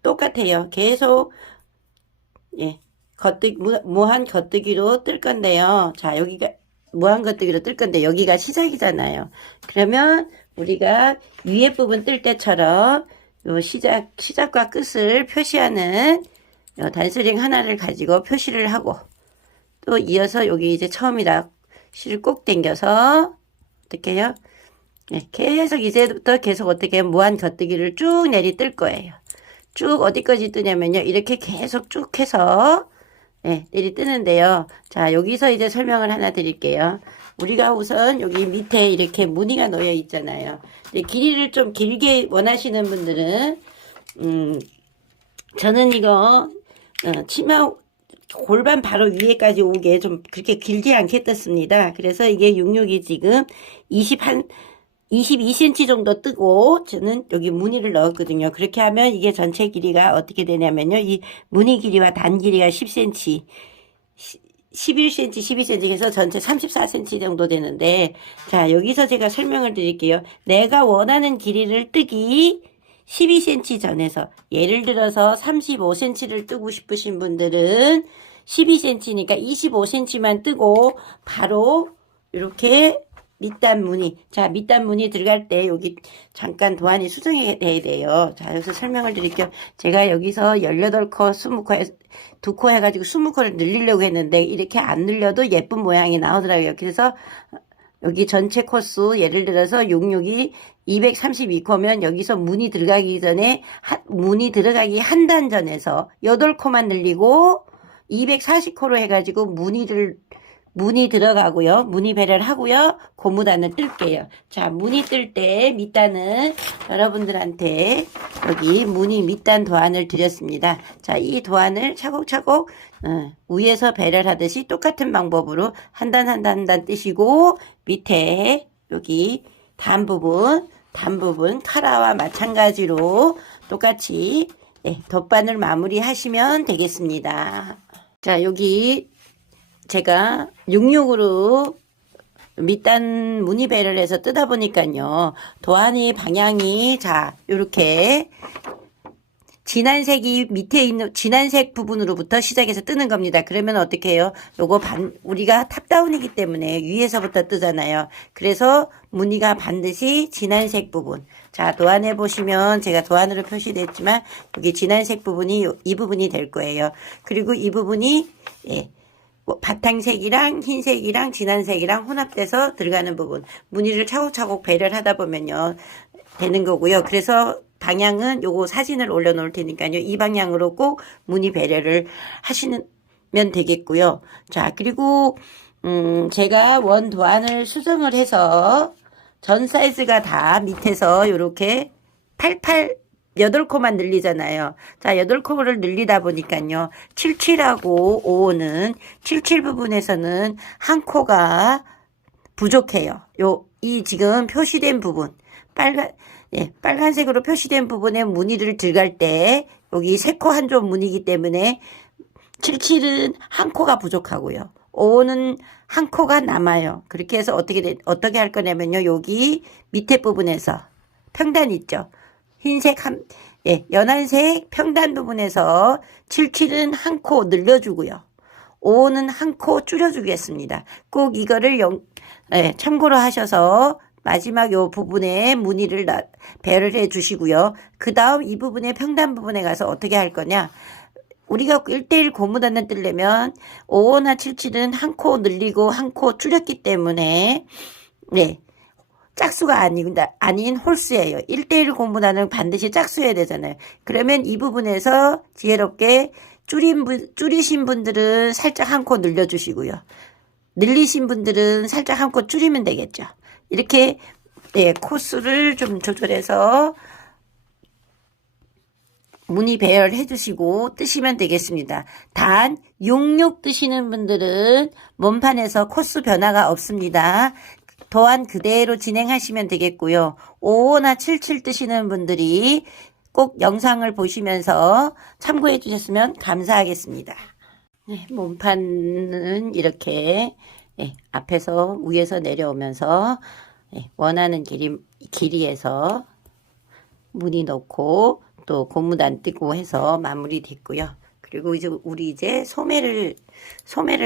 똑같아요. 계속 예, 무한 겉뜨기로 뜰 건데요. 자, 여기가 무한 겉뜨기로 뜰 건데 여기가 시작이잖아요. 그러면 우리가 위에 부분 뜰 때처럼 요 시작과 끝을 표시하는 요 단스링 하나를 가지고 표시를 하고 또 이어서 여기 이제 처음이라 실을 꼭 당겨서 어떻게 해요? 네, 계속 이제부터 계속 어떻게 해요? 무한 겉뜨기를 쭉 내리 뜰 거예요. 쭉 어디까지 뜨냐면요. 이렇게 계속 쭉 해서 네, 내리 뜨는데요. 자, 여기서 이제 설명을 하나 드릴게요. 우리가 우선 여기 밑에 이렇게 무늬가 놓여 있잖아요. 길이를 좀 길게 원하시는 분들은 저는 이거 치마 골반 바로 위에까지 오게 좀 그렇게 길지 않게 떴습니다. 그래서 이게 66이 지금 22cm 정도 뜨고 저는 여기 무늬를 넣었거든요. 그렇게 하면 이게 전체 길이가 어떻게 되냐면요. 이 무늬 길이와 단 길이가 10cm, 11cm, 12cm 해서 전체 34cm 정도 되는데 자, 여기서 제가 설명을 드릴게요. 내가 원하는 길이를 뜨기 12cm 전에서 예를 들어서 35cm를 뜨고 싶으신 분들은 12cm니까 25cm만 뜨고 바로 이렇게 밑단 무늬. 자, 밑단 무늬 들어갈 때 여기 잠깐 도안이 수정이 돼야 돼요. 자, 여기서 설명을 드릴게요. 제가 여기서 18코, 20코, 2코 해가지고 20코를 늘리려고 했는데 이렇게 안 늘려도 예쁜 모양이 나오더라고요. 그래서 여기 전체 코수 예를 들어서 66이 232코면 여기서 무늬 들어가기 전에 무늬 들어가기 한 단 전에서 8코만 늘리고 240호로 해가지고 무늬 들어가고요. 무늬 배려를 하고요. 고무단을 뜰게요. 자, 무늬 뜰 때 밑단은 여러분들한테 여기 무늬 밑단 도안을 드렸습니다. 자, 이 도안을 차곡차곡 위에서 배려를 하듯이 똑같은 방법으로 한 단 한 단 한 단 뜨시고 밑에 여기 단 부분 카라와 마찬가지로 똑같이 덧바늘 마무리 하시면 되겠습니다. 자, 여기 제가 66으로 밑단 무늬 배를 해서 뜯어 보니까요. 도안의 방향이 자, 요렇게 진한색이 밑에 있는 진한색 부분으로부터 시작해서 뜨는 겁니다. 그러면 어떻게 해요? 요거 우리가 탑다운이기 때문에 위에서부터 뜨잖아요. 그래서 무늬가 반드시 진한색 부분. 자, 도안해 보시면 제가 도안으로 표시됐지만 여기 진한색 부분이 이 부분이 될 거예요. 그리고 이 부분이 바탕색이랑 흰색이랑 진한색이랑 혼합돼서 들어가는 부분. 무늬를 차곡차곡 배려를 하다 보면요. 되는 거고요. 그래서 방향은 요거 사진을 올려놓을 테니까요. 이 방향으로 꼭 무늬 배려를 하시면 되겠고요. 자, 그리고 제가 원 도안을 수정을 해서 전 사이즈가 다 밑에서 요렇게 8코만 늘리잖아요. 자, 8코를 늘리다 보니까요. 77하고 55는 77 부분에서는 한 코가 부족해요. 이 지금 표시된 부분 빨간색으로 표시된 부분에 무늬를 들어갈 때 여기 3코 한 점 무늬이기 때문에 77은 한 코가 부족하고요. 55는 한 코가 남아요. 그렇게 해서 어떻게 할 거냐면요. 여기 밑에 부분에서 평단 있죠. 흰색 연한색 평단 부분에서 77은 한 코 늘려주고요. 55는 한 코 줄여주겠습니다. 꼭 이거를 참고로 하셔서 마지막 요 부분에 무늬를 배를 해 주시고요. 그 다음 이 부분에 평단 부분에 가서 어떻게 할 거냐. 우리가 1대1 고무단을 뜨려면 55나 77은 한 코 늘리고 한 코 줄였기 때문에 짝수가 아닌 홀수예요. 1대1 고무단은 반드시 짝수여야 되잖아요. 그러면 이 부분에서 지혜롭게 줄이신 분들은 살짝 한 코 늘려주시고요. 늘리신 분들은 살짝 한 코 줄이면 되겠죠. 이렇게 코수를 좀 조절해서 무늬 배열을 해주시고 뜨시면 되겠습니다. 단 66 뜨시는 분들은 몸판에서 코수 변화가 없습니다. 도안 그대로 진행하시면 되겠고요. 55나 77 뜨시는 분들이 꼭 영상을 보시면서 참고해 주셨으면 감사하겠습니다. 몸판은 이렇게 앞에서 위에서 내려오면서 원하는 길이에서 무늬 넣고 또 고무단 뜨고 해서 마무리 됐고요. 그리고 우리 이제 소매를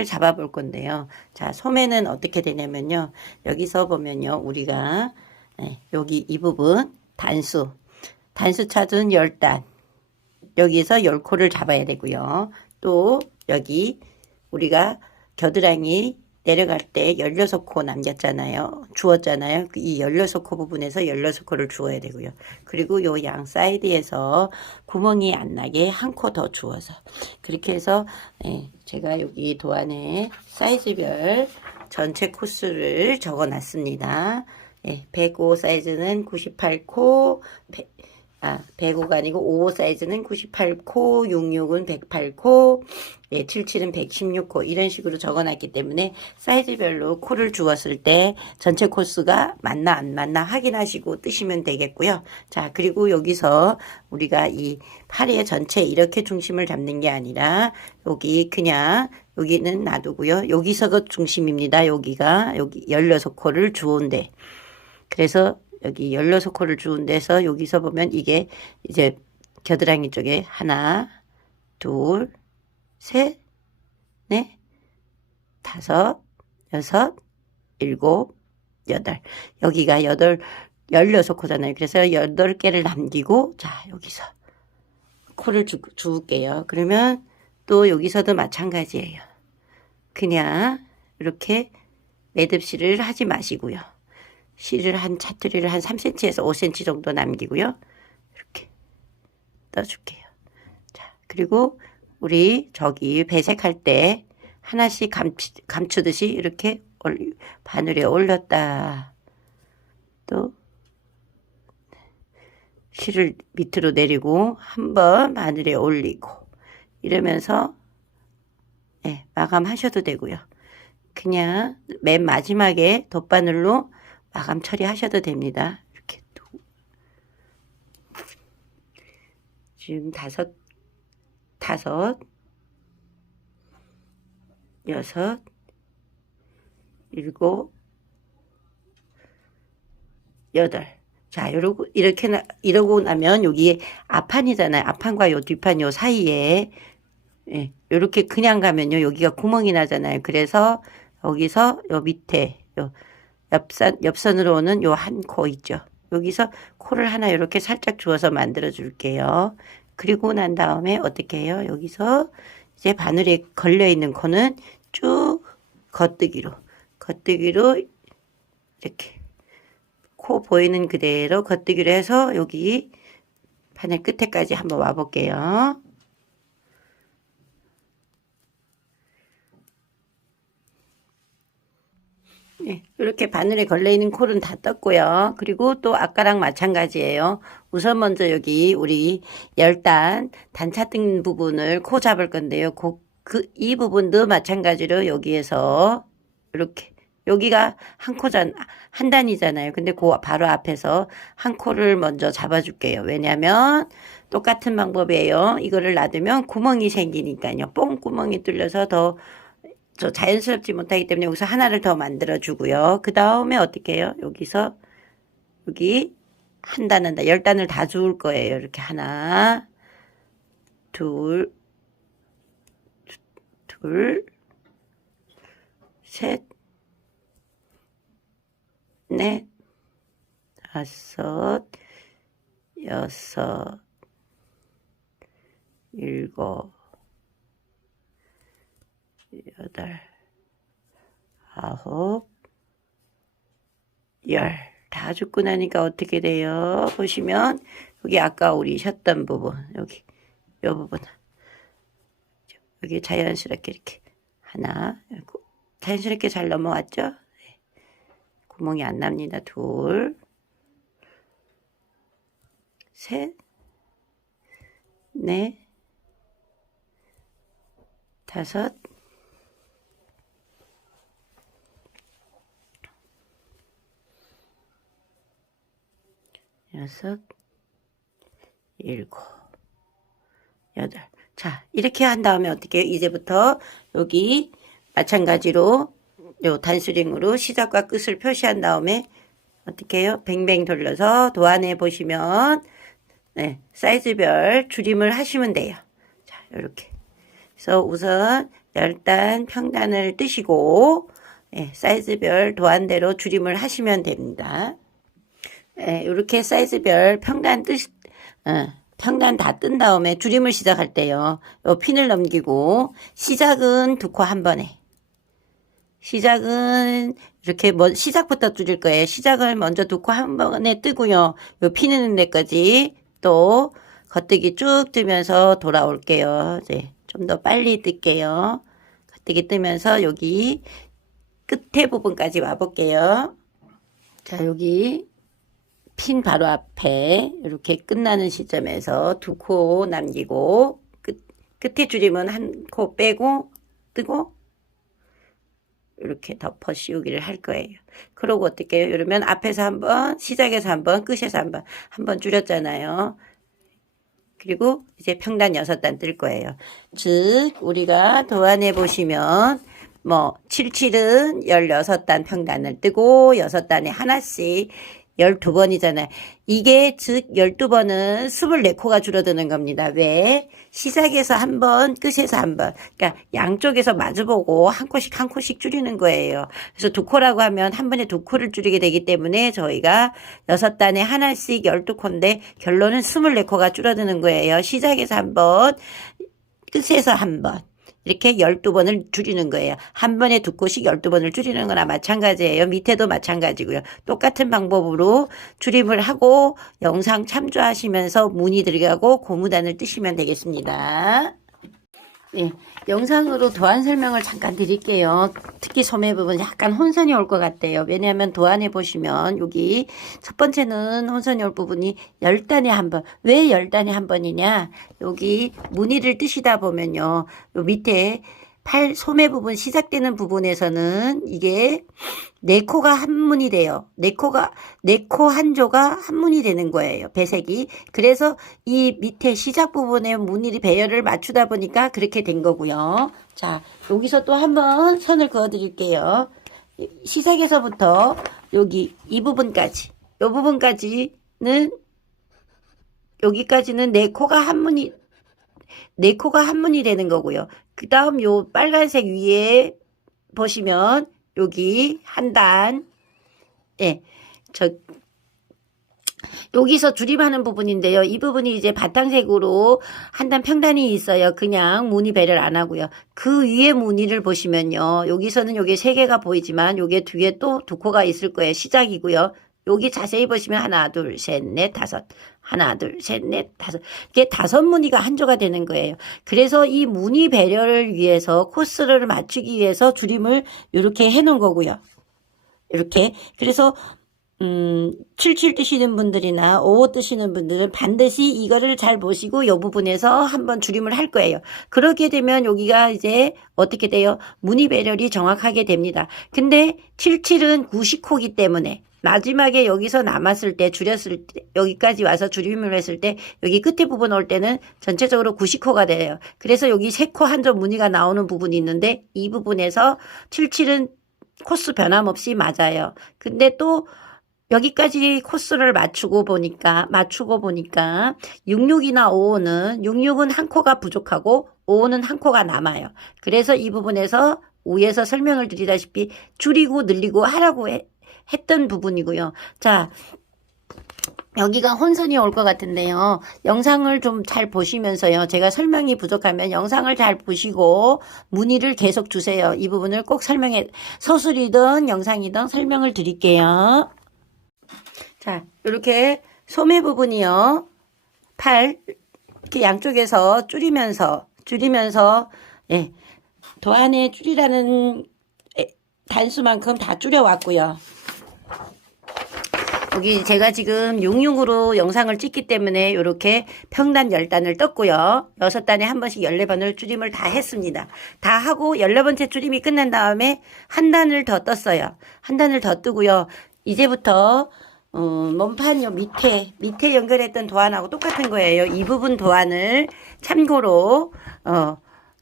잡아볼 건데요. 자, 소매는 어떻게 되냐면요. 여기서 보면요. 우리가 여기 이 부분 단수 차준 10단 여기에서 10코를 잡아야 되고요. 또 여기 우리가 겨드랑이 내려갈 때 16코 주었잖아요. 이 16코 부분에서 16코를 주어야 되고요. 그리고 요 양 사이드에서 구멍이 안 나게 한 코 더 주어서 그렇게 해서 제가 여기 도안에 사이즈별 전체 코수를 적어 놨습니다. 105 사이즈는 98코 105가 아니고 55 사이즈는 98코, 66은 108코, 77은 116코 이런 식으로 적어놨기 때문에 사이즈별로 코를 주었을 때 전체 코수가 맞나 안 맞나 확인하시고 뜨시면 되겠고요. 자, 그리고 여기서 우리가 이 팔의 전체 이렇게 중심을 잡는 게 아니라 여기는 놔두고요. 여기서가 중심입니다. 여기 16코를 주온데 그래서 여기 16코를 주운 데서 여기서 보면 이게 이제 겨드랑이 쪽에 하나, 둘, 셋, 넷, 다섯, 여섯, 일곱, 여덟. 여기가 16코잖아요. 그래서 8개를 남기고 자, 여기서 코를 주울게요. 그러면 또 여기서도 마찬가지예요. 그냥 이렇게 매듭실을 하지 마시고요. 차트리를 한 3cm에서 5cm 정도 남기고요. 이렇게 떠줄게요. 자, 그리고 우리 저기 배색할 때 하나씩 감추듯이 이렇게 바늘에 올렸다. 또 실을 밑으로 내리고 한번 바늘에 올리고 이러면서 마감하셔도 되고요. 그냥 맨 마지막에 덧바늘로 마감 처리하셔도 됩니다. 이렇게 지금 다섯, 여섯, 일곱, 여덟. 자, 이러고 나면 여기 앞판이잖아요. 앞판과 요 뒷판 요 사이에 요렇게 그냥 가면요. 여기가 구멍이 나잖아요. 그래서 여기서 요 밑에 요 옆선으로 오는 요 한 코 있죠. 여기서 코를 하나 이렇게 살짝 주어서 만들어 줄게요. 그리고 난 다음에 어떻게 해요? 여기서 이제 바늘에 걸려 있는 코는 쭉 겉뜨기로 이렇게 코 보이는 그대로 겉뜨기로 해서 여기 바늘 끝에까지 한번 와 볼게요. 이렇게 바늘에 걸려있는 콜은 다 떴고요. 그리고 또 아까랑 마찬가지예요. 우선 먼저 여기 우리 열단 단차 뜬 부분을 코 잡을 건데요. 이 부분도 마찬가지로 여기에서 이렇게 여기가 한 단이잖아요. 근데 그 바로 앞에서 한 코를 먼저 잡아줄게요. 왜냐면 똑같은 방법이에요. 이거를 놔두면 구멍이 생기니까요. 뽕구멍이 뚫려서 더 자연스럽지 못하기 때문에 여기서 하나를 더 만들어 주고요. 그 다음에 어떻게 해요? 여기서 여기 한 단은 열 단을 다 주울 거예요. 이렇게 하나, 둘, 셋, 넷, 다섯, 여섯, 일곱, 여덟, 아홉, 열. 다 죽고 나니까 어떻게 돼요? 보시면 여기 아까 우리 쉬었던 부분 여기 이 부분 여기 자연스럽게 이렇게 하나 자연스럽게 잘 넘어왔죠? 구멍이 안 납니다. 둘, 셋, 넷, 다섯, 여섯, 일곱, 여덟. 자, 이렇게 한 다음에 어떻게 해요? 이제부터 여기 마찬가지로 요 단수링으로 시작과 끝을 표시한 다음에 어떻게 해요? 뱅뱅 돌려서 도안에 보시면 사이즈별 줄임을 하시면 돼요. 자, 이렇게. 그래서 우선 열단 평단을 뜨시고 사이즈별 도안대로 줄임을 하시면 됩니다. 이렇게 사이즈별 평단 다 뜬 다음에 줄임을 시작할 때요. 요 핀을 넘기고 시작은 두 코 한 번에. 시작은 이렇게 시작부터 줄일 거예요. 시작을 먼저 두 코 한 번에 뜨고요. 요 피는 데까지 또 겉뜨기 쭉 뜨면서 돌아올게요. 이제 좀 더 빨리 뜰게요. 겉뜨기 뜨면서 여기 끝에 부분까지 와볼게요. 자, 여기 핀 바로 앞에 이렇게 끝나는 시점에서 두 코 남기고 끝에 줄이면 한 코 빼고 뜨고 이렇게 덮어 씌우기를 할 거예요. 그러고 어떻게 해요? 이러면 앞에서 한번 시작에서 한번 끝에서 한번 줄였잖아요. 그리고 이제 평단 6단 뜰 거예요. 즉 우리가 도안해 보시면 77은 16단 평단을 뜨고 6단에 하나씩 12번이잖아요. 이게 즉 12번은 24코가 줄어드는 겁니다. 왜? 시작에서 한 번, 끝에서 한 번. 그러니까 양쪽에서 마주보고 한 코씩 줄이는 거예요. 그래서 두 코라고 하면 한 번에 두 코를 줄이게 되기 때문에 저희가 6단에 하나씩 12코인데 결론은 24코가 줄어드는 거예요. 시작에서 한 번, 끝에서 한 번. 이렇게 12번을 줄이는 거예요. 한 번에 두 코씩 12번을 줄이는 거나 마찬가지예요. 밑에도 마찬가지고요. 똑같은 방법으로 줄임을 하고 영상 참조하시면서 문의 들어가고 고무단을 뜨시면 되겠습니다. 예, 영상으로 도안 설명을 잠깐 드릴게요. 특히 소매 부분 약간 혼선이 올 것 같아요. 왜냐하면 도안에 보시면 여기 첫 번째는 혼선이 올 부분이 10단에 한 번. 왜 10단에 한 번이냐? 여기 무늬를 뜨시다 보면요. 요 밑에 팔 소매 부분 시작되는 부분에서는 이게 네 코가 한 문이 돼요. 네 코 한 조가 한 문이 되는 거예요. 배색이. 그래서 이 밑에 시작 부분에 무늬 배열을 맞추다 보니까 그렇게 된 거고요. 자, 여기서 또 한번 선을 그어 드릴게요. 시작에서부터 여기 이 부분까지. 이 부분까지는 여기까지는 네 코가 한 문이 되는 거고요. 그 다음 요 빨간색 위에 보시면 여기 한 단, 예, 여기서 줄임하는 부분인데요. 이 부분이 이제 바탕색으로 한 단 평단이 있어요. 그냥 무늬 배를 안 하고요. 그 위에 무늬를 보시면요. 여기서는 요게 세 개가 보이지만 요게 뒤에 또 두 코가 있을 거예요. 시작이고요. 여기 자세히 보시면 하나, 둘, 셋, 넷, 다섯. 하나, 둘, 셋, 넷, 다섯. 이게 다섯 무늬가 한 조가 되는 거예요. 그래서 이 무늬 배려를 위해서 코스를 맞추기 위해서 줄임을 이렇게 해 놓은 거고요. 이렇게. 그래서 77 뜨시는 분들이나 55 뜨시는 분들은 반드시 이거를 잘 보시고 이 부분에서 한번 줄임을 할 거예요. 그렇게 되면 여기가 이제 어떻게 돼요? 무늬 배열이 정확하게 됩니다. 근데 77은 90코기 때문에 마지막에 여기서 남았을 때 줄였을 때 여기까지 와서 줄임을 했을 때 여기 끝에 부분 올 때는 전체적으로 90코가 돼요. 그래서 여기 3코 한 점 무늬가 나오는 부분이 있는데 이 부분에서 77은 코스 변함없이 맞아요. 근데 또 여기까지 코스를 맞추고 보니까 66이나 55는 한 코가 부족하고 55는 한 코가 남아요. 그래서 이 부분에서 위에서 설명을 드리다시피 줄이고 늘리고 하라고 했던 부분이고요. 자, 여기가 혼선이 올 것 같은데요. 영상을 좀 잘 보시면서요. 제가 설명이 부족하면 영상을 잘 보시고 문의를 계속 주세요. 이 부분을 꼭 서술이든 영상이든 설명을 드릴게요. 자, 이렇게 소매 부분이요. 팔 이렇게 양쪽에서 줄이면서 예, 도안에 줄이라는 단수만큼 다 줄여왔고요. 여기 제가 지금 66으로 영상을 찍기 때문에 이렇게 평단 10단을 떴고요. 6단에 한 번씩 14번을 줄임을 다 했습니다. 다 하고 14번째 줄임이 끝난 다음에 한 단을 더 떴어요. 한 단을 더 뜨고요. 이제부터 몸판 요 밑에 연결했던 도안하고 똑같은 거예요. 이 부분 도안을 참고로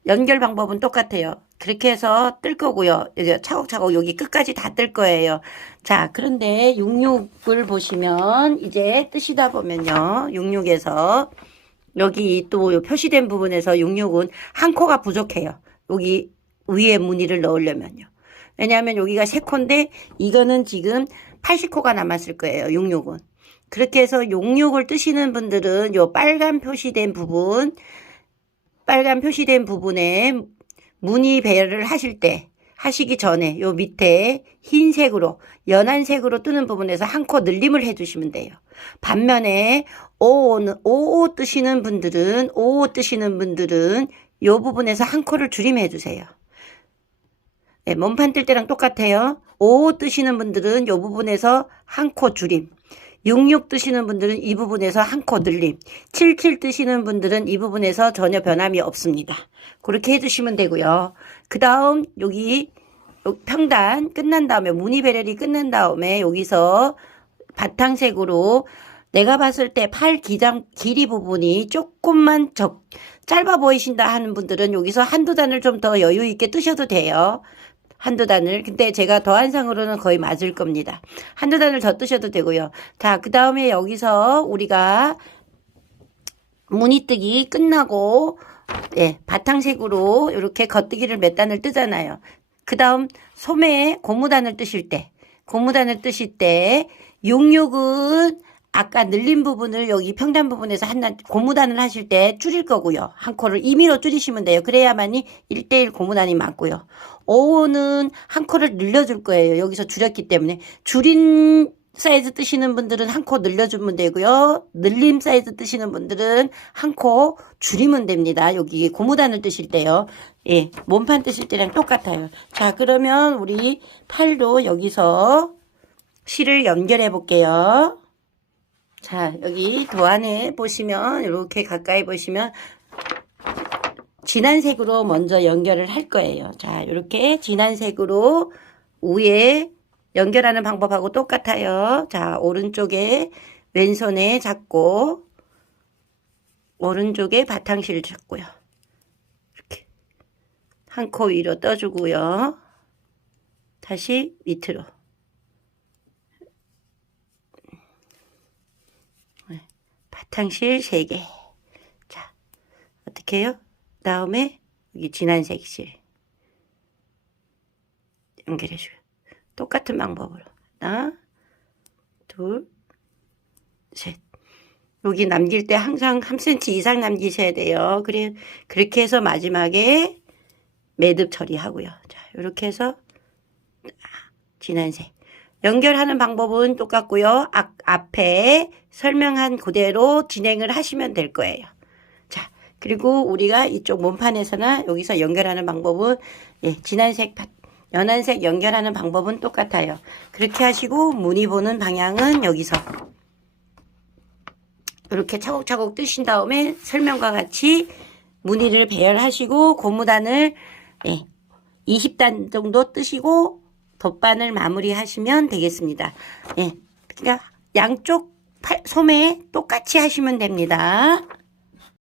연결 방법은 똑같아요. 그렇게 해서 뜰 거고요. 이제 차곡차곡 여기 끝까지 다 뜰 거예요. 자, 그런데 66을 보시면 이제 뜨시다 보면요. 66에서 여기 또 표시된 부분에서 66은 한 코가 부족해요. 여기 위에 무늬를 넣으려면요. 왜냐하면 여기가 3코인데 이거는 지금 80코가 남았을 거예요. 66은. 그렇게 해서 66을 뜨시는 분들은 요 빨간 표시된 부분에 무늬 배열을 하시기 전에 요 밑에 흰색으로 연한 색으로 뜨는 부분에서 한 코 늘림을 해주시면 돼요. 반면에 55 뜨시는 분들은 요 부분에서 한 코를 줄임해 주세요. 네, 몸판 뜰 때랑 똑같아요. 55 뜨시는 분들은 요 부분에서 한 코 줄임. 66 뜨시는 분들은 이 부분에서 한 코 늘림. 77 뜨시는 분들은 이 부분에서 전혀 변함이 없습니다. 그렇게 해주시면 되고요. 그 다음 여기 평단 끝난 다음에 무늬 배열이 끝난 다음에 여기서 바탕색으로 내가 봤을 때 팔 길이 부분이 조금만 짧아 보이신다 하는 분들은 여기서 한두 단을 좀 더 여유 있게 뜨셔도 돼요. 한두 단을. 근데 제가 더한상으로는 거의 맞을 겁니다. 한두 단을 더 뜨셔도 되고요. 자, 그 다음에 여기서 우리가 무늬뜨기 끝나고 예, 바탕색으로 이렇게 겉뜨기를 몇 단을 뜨잖아요. 그 다음 소매에 고무단을 뜨실 때 66은 아까 늘린 부분을 여기 평단 부분에서 고무단을 하실 때 줄일 거고요. 한 코를 임의로 줄이시면 돼요. 그래야만이 1:1 고무단이 맞고요. 55는 한 코를 늘려줄 거예요. 여기서 줄였기 때문에 줄인 사이즈 뜨시는 분들은 한 코 늘려주면 되고요. 늘림 사이즈 뜨시는 분들은 한 코 줄이면 됩니다. 여기 고무단을 뜨실 때요. 예, 몸판 뜨실 때랑 똑같아요. 자, 그러면 우리 팔도 여기서 실을 연결해 볼게요. 자, 여기 도안에 보시면 이렇게 가까이 보시면 진한 색으로 먼저 연결을 할 거예요. 자, 이렇게 진한 색으로 위에 연결하는 방법하고 똑같아요. 자, 오른쪽에 왼손에 잡고 오른쪽에 바탕실 잡고요. 이렇게 한 코 위로 떠주고요. 다시 밑으로. 바탕실 3개. 자, 어떻게 해요? 다음에 여기 진한색 실 연결해줘요. 똑같은 방법으로. 하나, 둘, 셋. 여기 남길 때 항상 3cm 이상 남기셔야 돼요. 그렇게 해서 마지막에 매듭 처리하고요. 자, 이렇게 해서 진한색. 연결하는 방법은 똑같고요. 앞에 설명한 그대로 진행을 하시면 될 거예요. 자, 그리고 우리가 이쪽 몸판에서나 여기서 연결하는 방법은 예, 진한색, 연한색 연결하는 방법은 똑같아요. 그렇게 하시고 무늬 보는 방향은 여기서 이렇게 차곡차곡 뜨신 다음에 설명과 같이 무늬를 배열하시고 고무단을 예, 20단 정도 뜨시고 덧반을 마무리하시면 되겠습니다. 예, 그러니까 양쪽 소매 똑같이 하시면 됩니다.